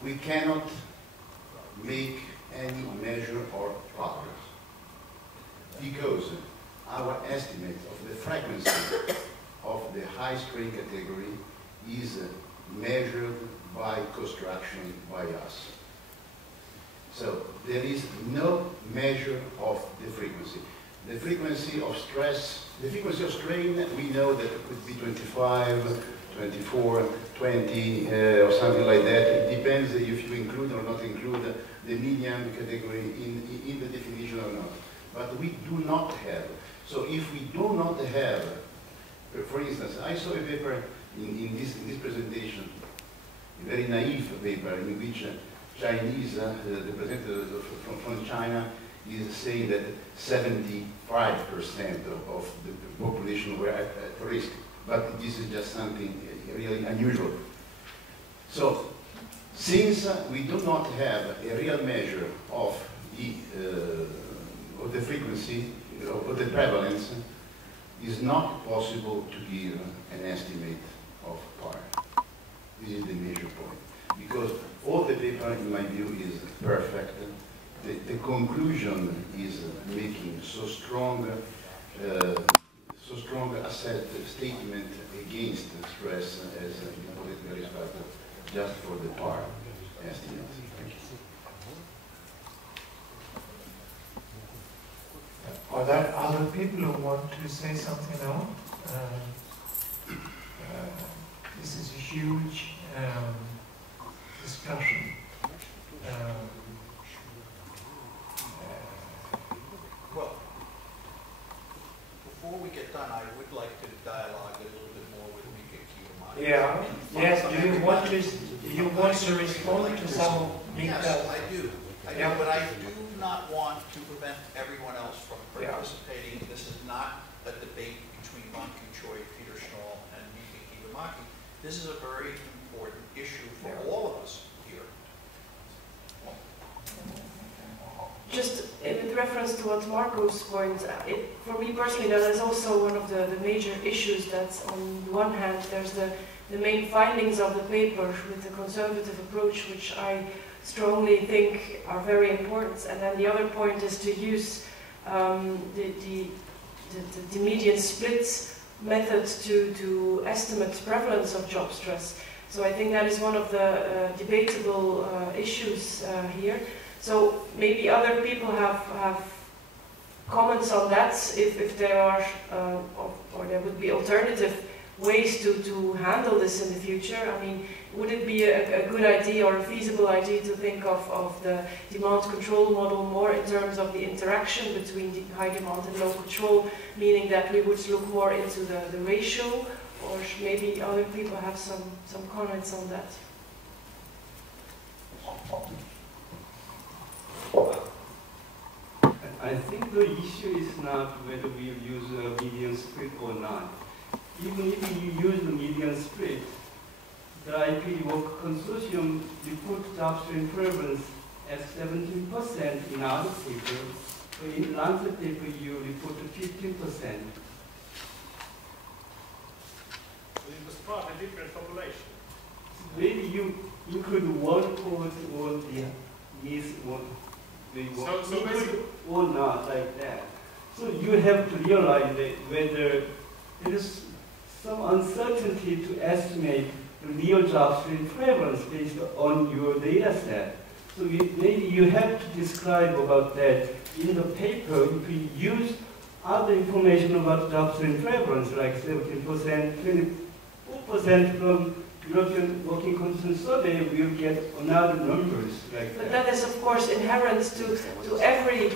We cannot make any measure or progress because our estimate of the frequency of the high strain category is measured by construction by us. So there is no measure of the frequency. The frequency of stress, the frequency of strain, we know that it could be 25, 24, 20, or something like that. It depends if you include or not include the median category in the definition or not. But we do not have. So if we do not have For instance, I saw a paper in this presentation, a very naive paper in which Chinese, the representative from China is saying that 75% of the population were at risk. But this is just something really unusual. So, since we do not have a real measure of the frequency, of the prevalence, it's not possible to give an estimate of PAR. This is the major point. Because all the paper, in my view, is perfect. The conclusion is making so strong a statement against stress as in political respect, just for the PAR estimate. Thank you. Are there other people who want to say something now? This is a huge discussion. Well, before we get done, I would like to dialogue a little bit more with Mika Kivimaki. Yeah. Yes. Do you want to respond to some of Mika's? Yes, I do. Yeah. But I do not want to prevent everyone else from participating. This is not a debate between Banku Choi, Peter Schnall, and Mika Kivimaki. This is a very important issue for all of us here. Just with reference to what Marco's point, for me personally, that is also one of the major issues. That's on the one hand, there's the main findings of the paper with the conservative approach, which I strongly think are very important. And then the other point is to use the median split method to estimate prevalence of job stress. So I think that is one of the debatable issues here. So maybe other people have comments on that, if there are, or there would be alternative ways to handle this in the future. I mean, would it be a good idea or a feasible idea to think of the demand control model more in terms of the interaction between the high demand and low control, meaning that we would look more into the ratio, or maybe other people have some comments on that? I think the issue is not whether we use a median split or not. Even if you use the median split, the IPD Work Consortium report job strain prevalence as 17% in other papers. But in Lancet paper, you reported 15%. It was part of a different population. Maybe you could work towards all the needs, or not like that. So you have to realize that whether there is some uncertainty to estimate the real job strain prevalence based on your data set. So maybe you have to describe about that in the paper. If we use other information about job strain prevalence, like 17%, 24% from European Working Conditions Survey, we'll get another numbers like that. But that is, of course, inherent to every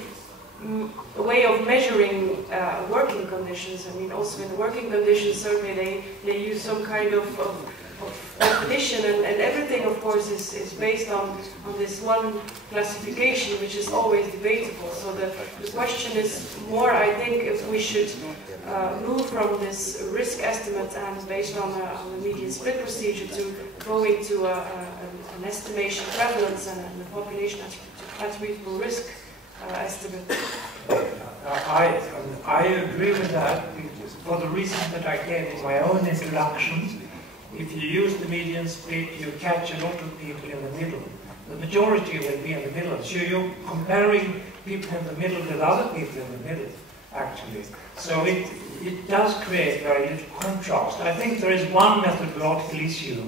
way of measuring working conditions. I mean, also in the working conditions survey, they use some kind of definition, and everything, of course, is based on this one classification, which is always debatable. So the question is more, I think, if we should move from this risk estimate and based on the median split procedure to go into an estimation prevalence and the population attributable risk estimate. I agree with that for the reason that I gave in my own introduction. If you use the median split, you catch a lot of people in the middle. The majority will be in the middle. So you're comparing people in the middle with other people in the middle, actually. So it does create very little contrast. I think there is one methodological issue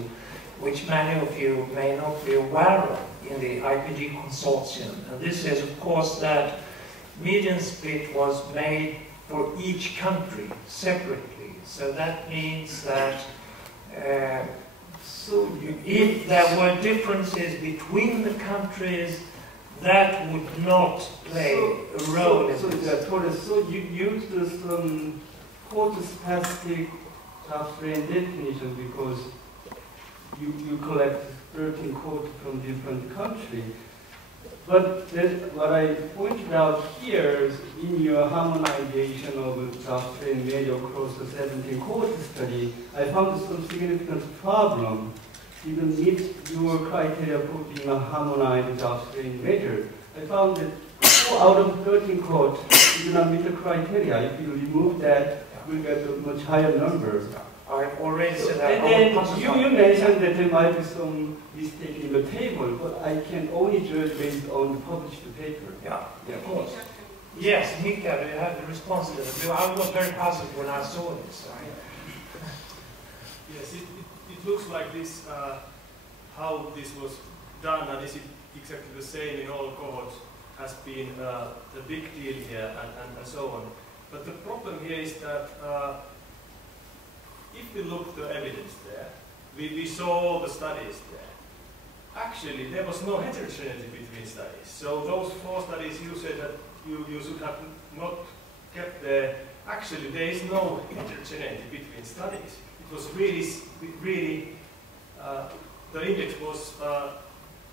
which many of you may not be aware of in the IPD consortium. And this is, of course, that median split was made for each country separately. So that means that if there were differences between the countries, that would not play a role in this. So you used some quote-specific job strain definition because you collect 13 quotes from different countries. But what I pointed out here is in your harmonization of job strain measure across the 17 quote study, I found some significant problem. Even meet your criteria for being a harmonized job strain measure. I found that 4 out of 13 quotes do not meet the criteria. If you remove that, we'll get a much higher number. I already said that. And then you mentioned that there might be some mistake in the table, but I can only judge based on the published paper. Yeah, of course. Yes, Mika, you have the response to that. I was very puzzled when I saw this. Yes, it looks like this, how this was done, and is it exactly the same in all cohorts, has been a big deal here, and so on. But the problem here is that if we look at the evidence there, we saw all the studies there. Actually, there was no heterogeneity between studies. So those 4 studies you said that you should have not kept there, actually there is no heterogeneity between studies. It was really, the index was,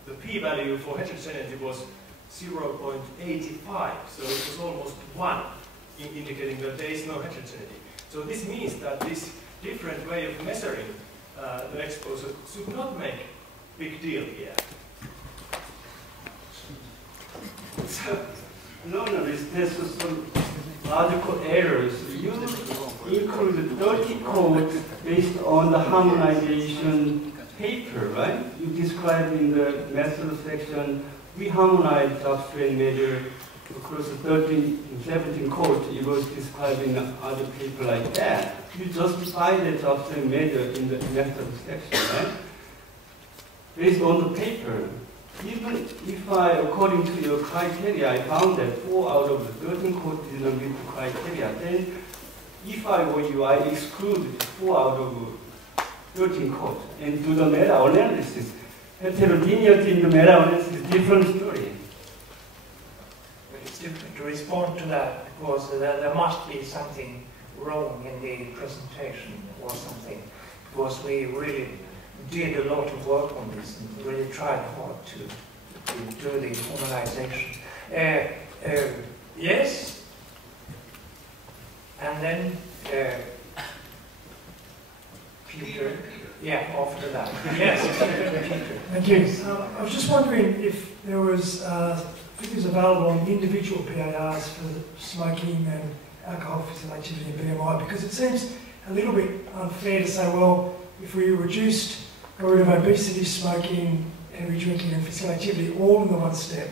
the p-value for heterogeneity was 0.85, so it was almost 1, indicating that there is no heterogeneity. So this means that this different way of measuring the exposure should not make big deal here. No, there's some logical errors. You include 30 codes based on the harmonization paper, right? You described in the method section, we harmonized job strain measure across 13 and 17 codes. It was described in other paper like that. You justify the job strain measure in the method section, right? Based on the paper. Even if according to your criteria, I found that 4 out of the 13 codes did not meet the criteria, then if I were you, I exclude 4 out of 13 codes and do the meta-analysis. Heterogeneity in the meta-analysis is a different story. It's difficult to respond to that because there must be something wrong in the presentation or something, because we really did a lot of work on this and really tried hard to do the harmonization. Yes, and then Peter. Yeah, after that. Yes, Peter. Thank you. I was just wondering if there was figures available on individual PARs for smoking and alcohol, physical activity and BMI, because it seems a little bit unfair to say, well, if we got rid of obesity, smoking, heavy drinking and physical activity all in the one step,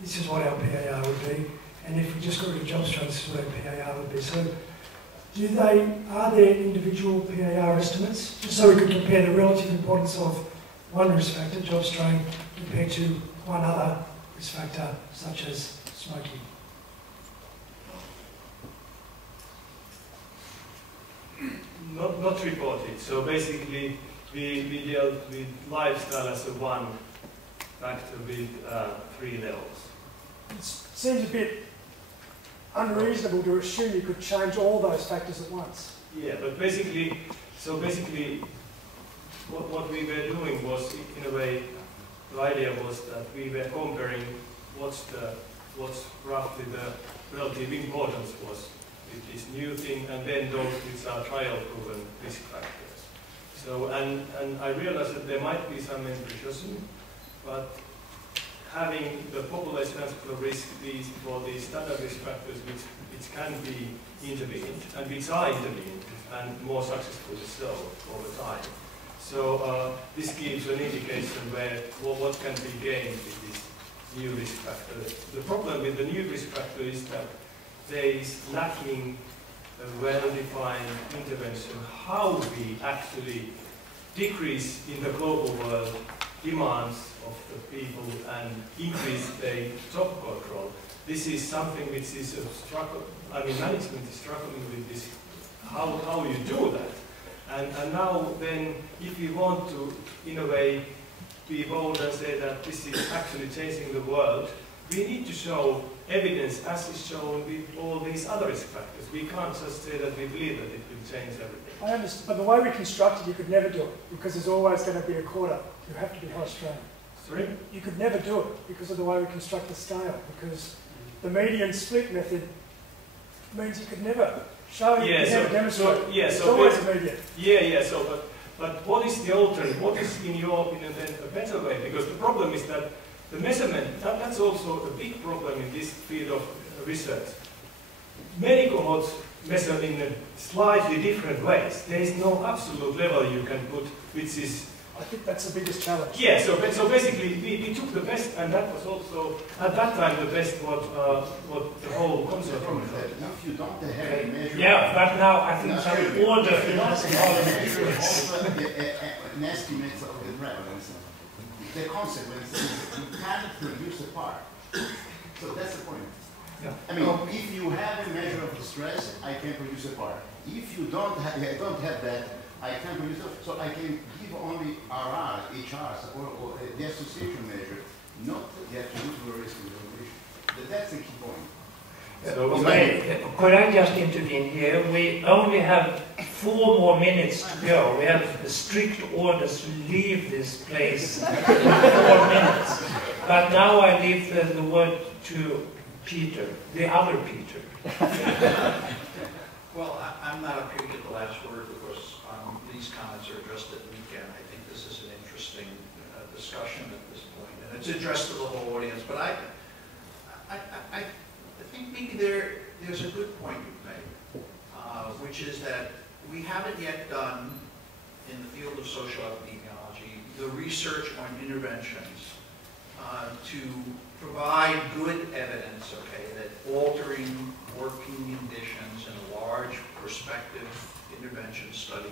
this is what our PAR would be, and if we just got rid of job strain, this is what our PAR would be. So are there individual PAR estimates, just so we could compare the relative importance of one risk factor, job strain, compared to one other risk factor, such as smoking? Not reported. So basically, we dealt with lifestyle as a one factor with 3 levels. It seems a bit unreasonable to assume you could change all those factors at once. Yeah, but basically, what we were doing was, in a way, the idea was that we were comparing what's roughly the relative importance was with this new thing, and then those which are trial-proven risk factors. So, and I realized that there might be some empiricism, but having the population aspect of risk for these standard risk factors which can be intervened, and which are intervened, and more successfully so over time. So this gives an indication what can be gained with this new risk factor. The problem with the new risk factor is that there is lacking a well-defined intervention how we actually decrease in the global world demands of the people and increase their job control. This is something which is a struggle. I mean, management is struggling with this, how you do that. And now then, if you want to, in a way, be bold and say that this is actually changing the world, we need to show evidence as is shown with all these other risk factors. We can't just say that we believe that it will change everything. I understand, but the way we construct it, you could never do it because there's always going to be a quarter. You have to be high strain. Sorry? You could never do it because of the way we construct the scale, because the median split method means you could never show, you could never demonstrate. It's always a median. But what is the alternative? What is, in your opinion, then a better way? Because the problem is that the measurement, that's also a big problem in this field of research. Many cohorts measure in slightly different ways. There is no absolute level you can put, which is... I think that's the biggest challenge. Yeah, so basically we took the best, and that was also, at that time, the best what the whole concept from it. If you don't have a measure... Yeah, but now I think some order If you don't have a measure of an estimate of the prevalence, the consequence is you can't produce a part. So that's the point. Yeah. I mean, if you have a measure of the stress, I can produce a part. If you don't have that, I can produce it. So I can give only RR, HRs, or the association measure, not the absolute risk evaluation. That's the key point. Could I just intervene here? We only have 4 more minutes to go. We have strict orders to leave this place in 4 minutes. But now I leave the word to Peter, the other Peter. Well, I'm not up here to get the last word because these comments are addressed at the weekend. I think this is an interesting discussion at this point, and it's addressed to the whole audience. But I think maybe there's a good point you've made, which is that we haven't yet done, in the field of social epidemiology, the research on interventions to provide good evidence, okay, that altering working conditions in a large prospective intervention study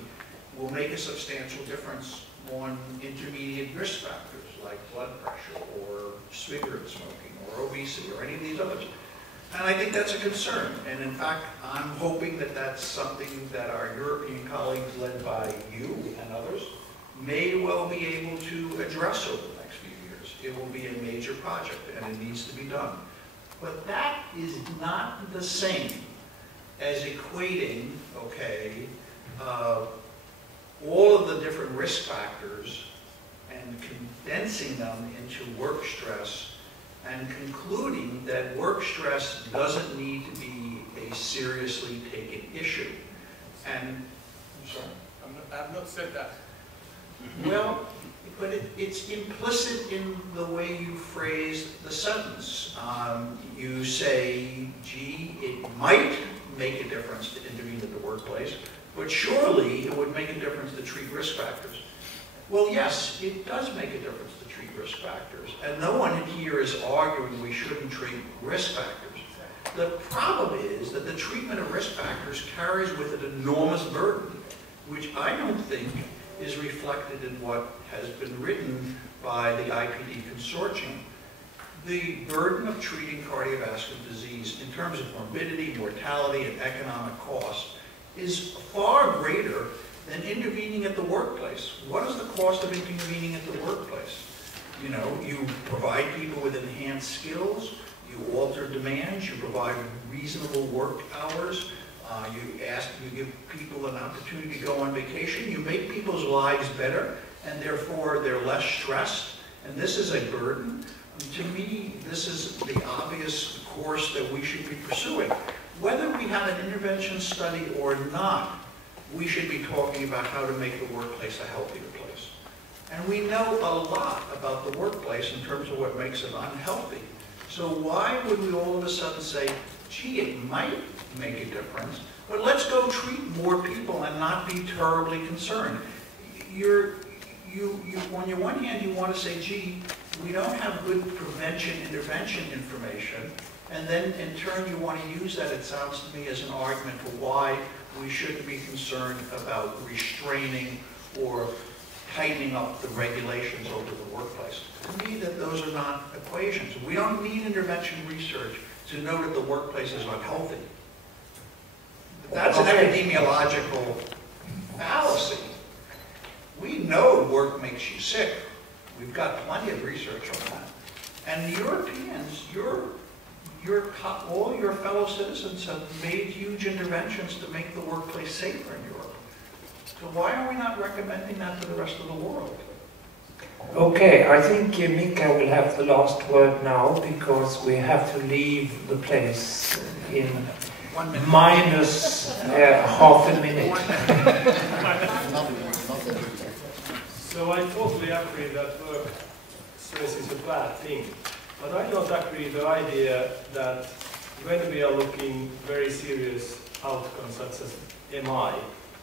will make a substantial difference on intermediate risk factors like blood pressure or cigarette smoking or obesity or any of these others. And I think that's a concern. And in fact, I'm hoping that that's something that our European colleagues led by you and others may well be able to address over the next few years. It will be a major project and it needs to be done. But that is not the same as equating, okay, all of the different risk factors and condensing them into work stress and concluding that work stress doesn't need to be a seriously taken issue. And, I'm sorry? I've not said that. Well, but it's implicit in the way you phrased the sentence. You say, gee, it might make a difference to intervene at the workplace, but surely it would make a difference to treat risk factors. Well, yes, it does make a difference to treat risk factors, and no one here is arguing we shouldn't treat risk factors. The problem is that the treatment of risk factors carries with it enormous burden, which I don't think is reflected in what has been written by the IPD consortium. The burden of treating cardiovascular disease in terms of morbidity, mortality, and economic cost is far greater than intervening at the workplace. What is the cost of intervening at the workplace? You know, you provide people with enhanced skills, you alter demands, you provide reasonable work hours, you give people an opportunity to go on vacation, you make people's lives better, and therefore they're less stressed, and this is a burden. To me, this is the obvious course that we should be pursuing. Whether we have an intervention study or not, we should be talking about how to make the workplace a healthier place. And we know a lot about the workplace in terms of what makes it unhealthy. So why would we all of a sudden say, gee, it might make a difference, but let's go treat more people and not be terribly concerned. On your one hand, you want to say, gee, we don't have good prevention intervention information, and then in turn you want to use that, it sounds to me, as an argument for why we shouldn't be concerned about restraining or tightening up the regulations over the workplace. To me, that those are not equations. We don't need intervention research to know that the workplace is unhealthy. That's an epidemiological fallacy. We know work makes you sick. We've got plenty of research on that. And the Europeans, all your fellow citizens have made huge interventions to make the workplace safer in Europe. So why are we not recommending that to the rest of the world? Okay, I think Mika will have the last word now, because we have to leave the place in minus half a minute. So I totally agree that work stress is a bad thing. But I don't agree with the idea that when we are looking very serious outcomes such as MI,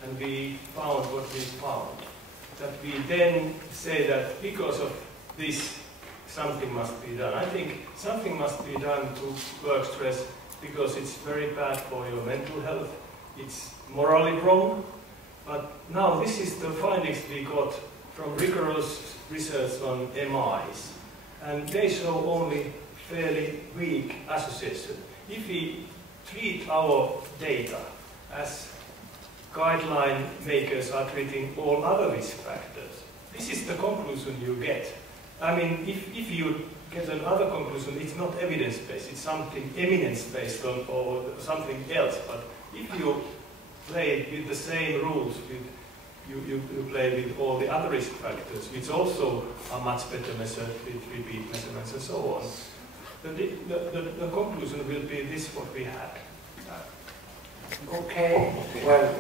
and we found what we found, that we then say that because of this, something must be done. I think something must be done to work stress because it's very bad for your mental health. It's morally wrong. But now this is the findings we got from rigorous research on MIs. And they show only fairly weak association. If we treat our data as guideline makers are treating all other risk factors, this is the conclusion you get. I mean, if you get another conclusion, it's not evidence-based, it's something eminence-based or something else. But if you play with the same rules, you play with all the other risk factors, which also are much better measured with repeat measurements and so on, the conclusion will be this what we had. Okay, well,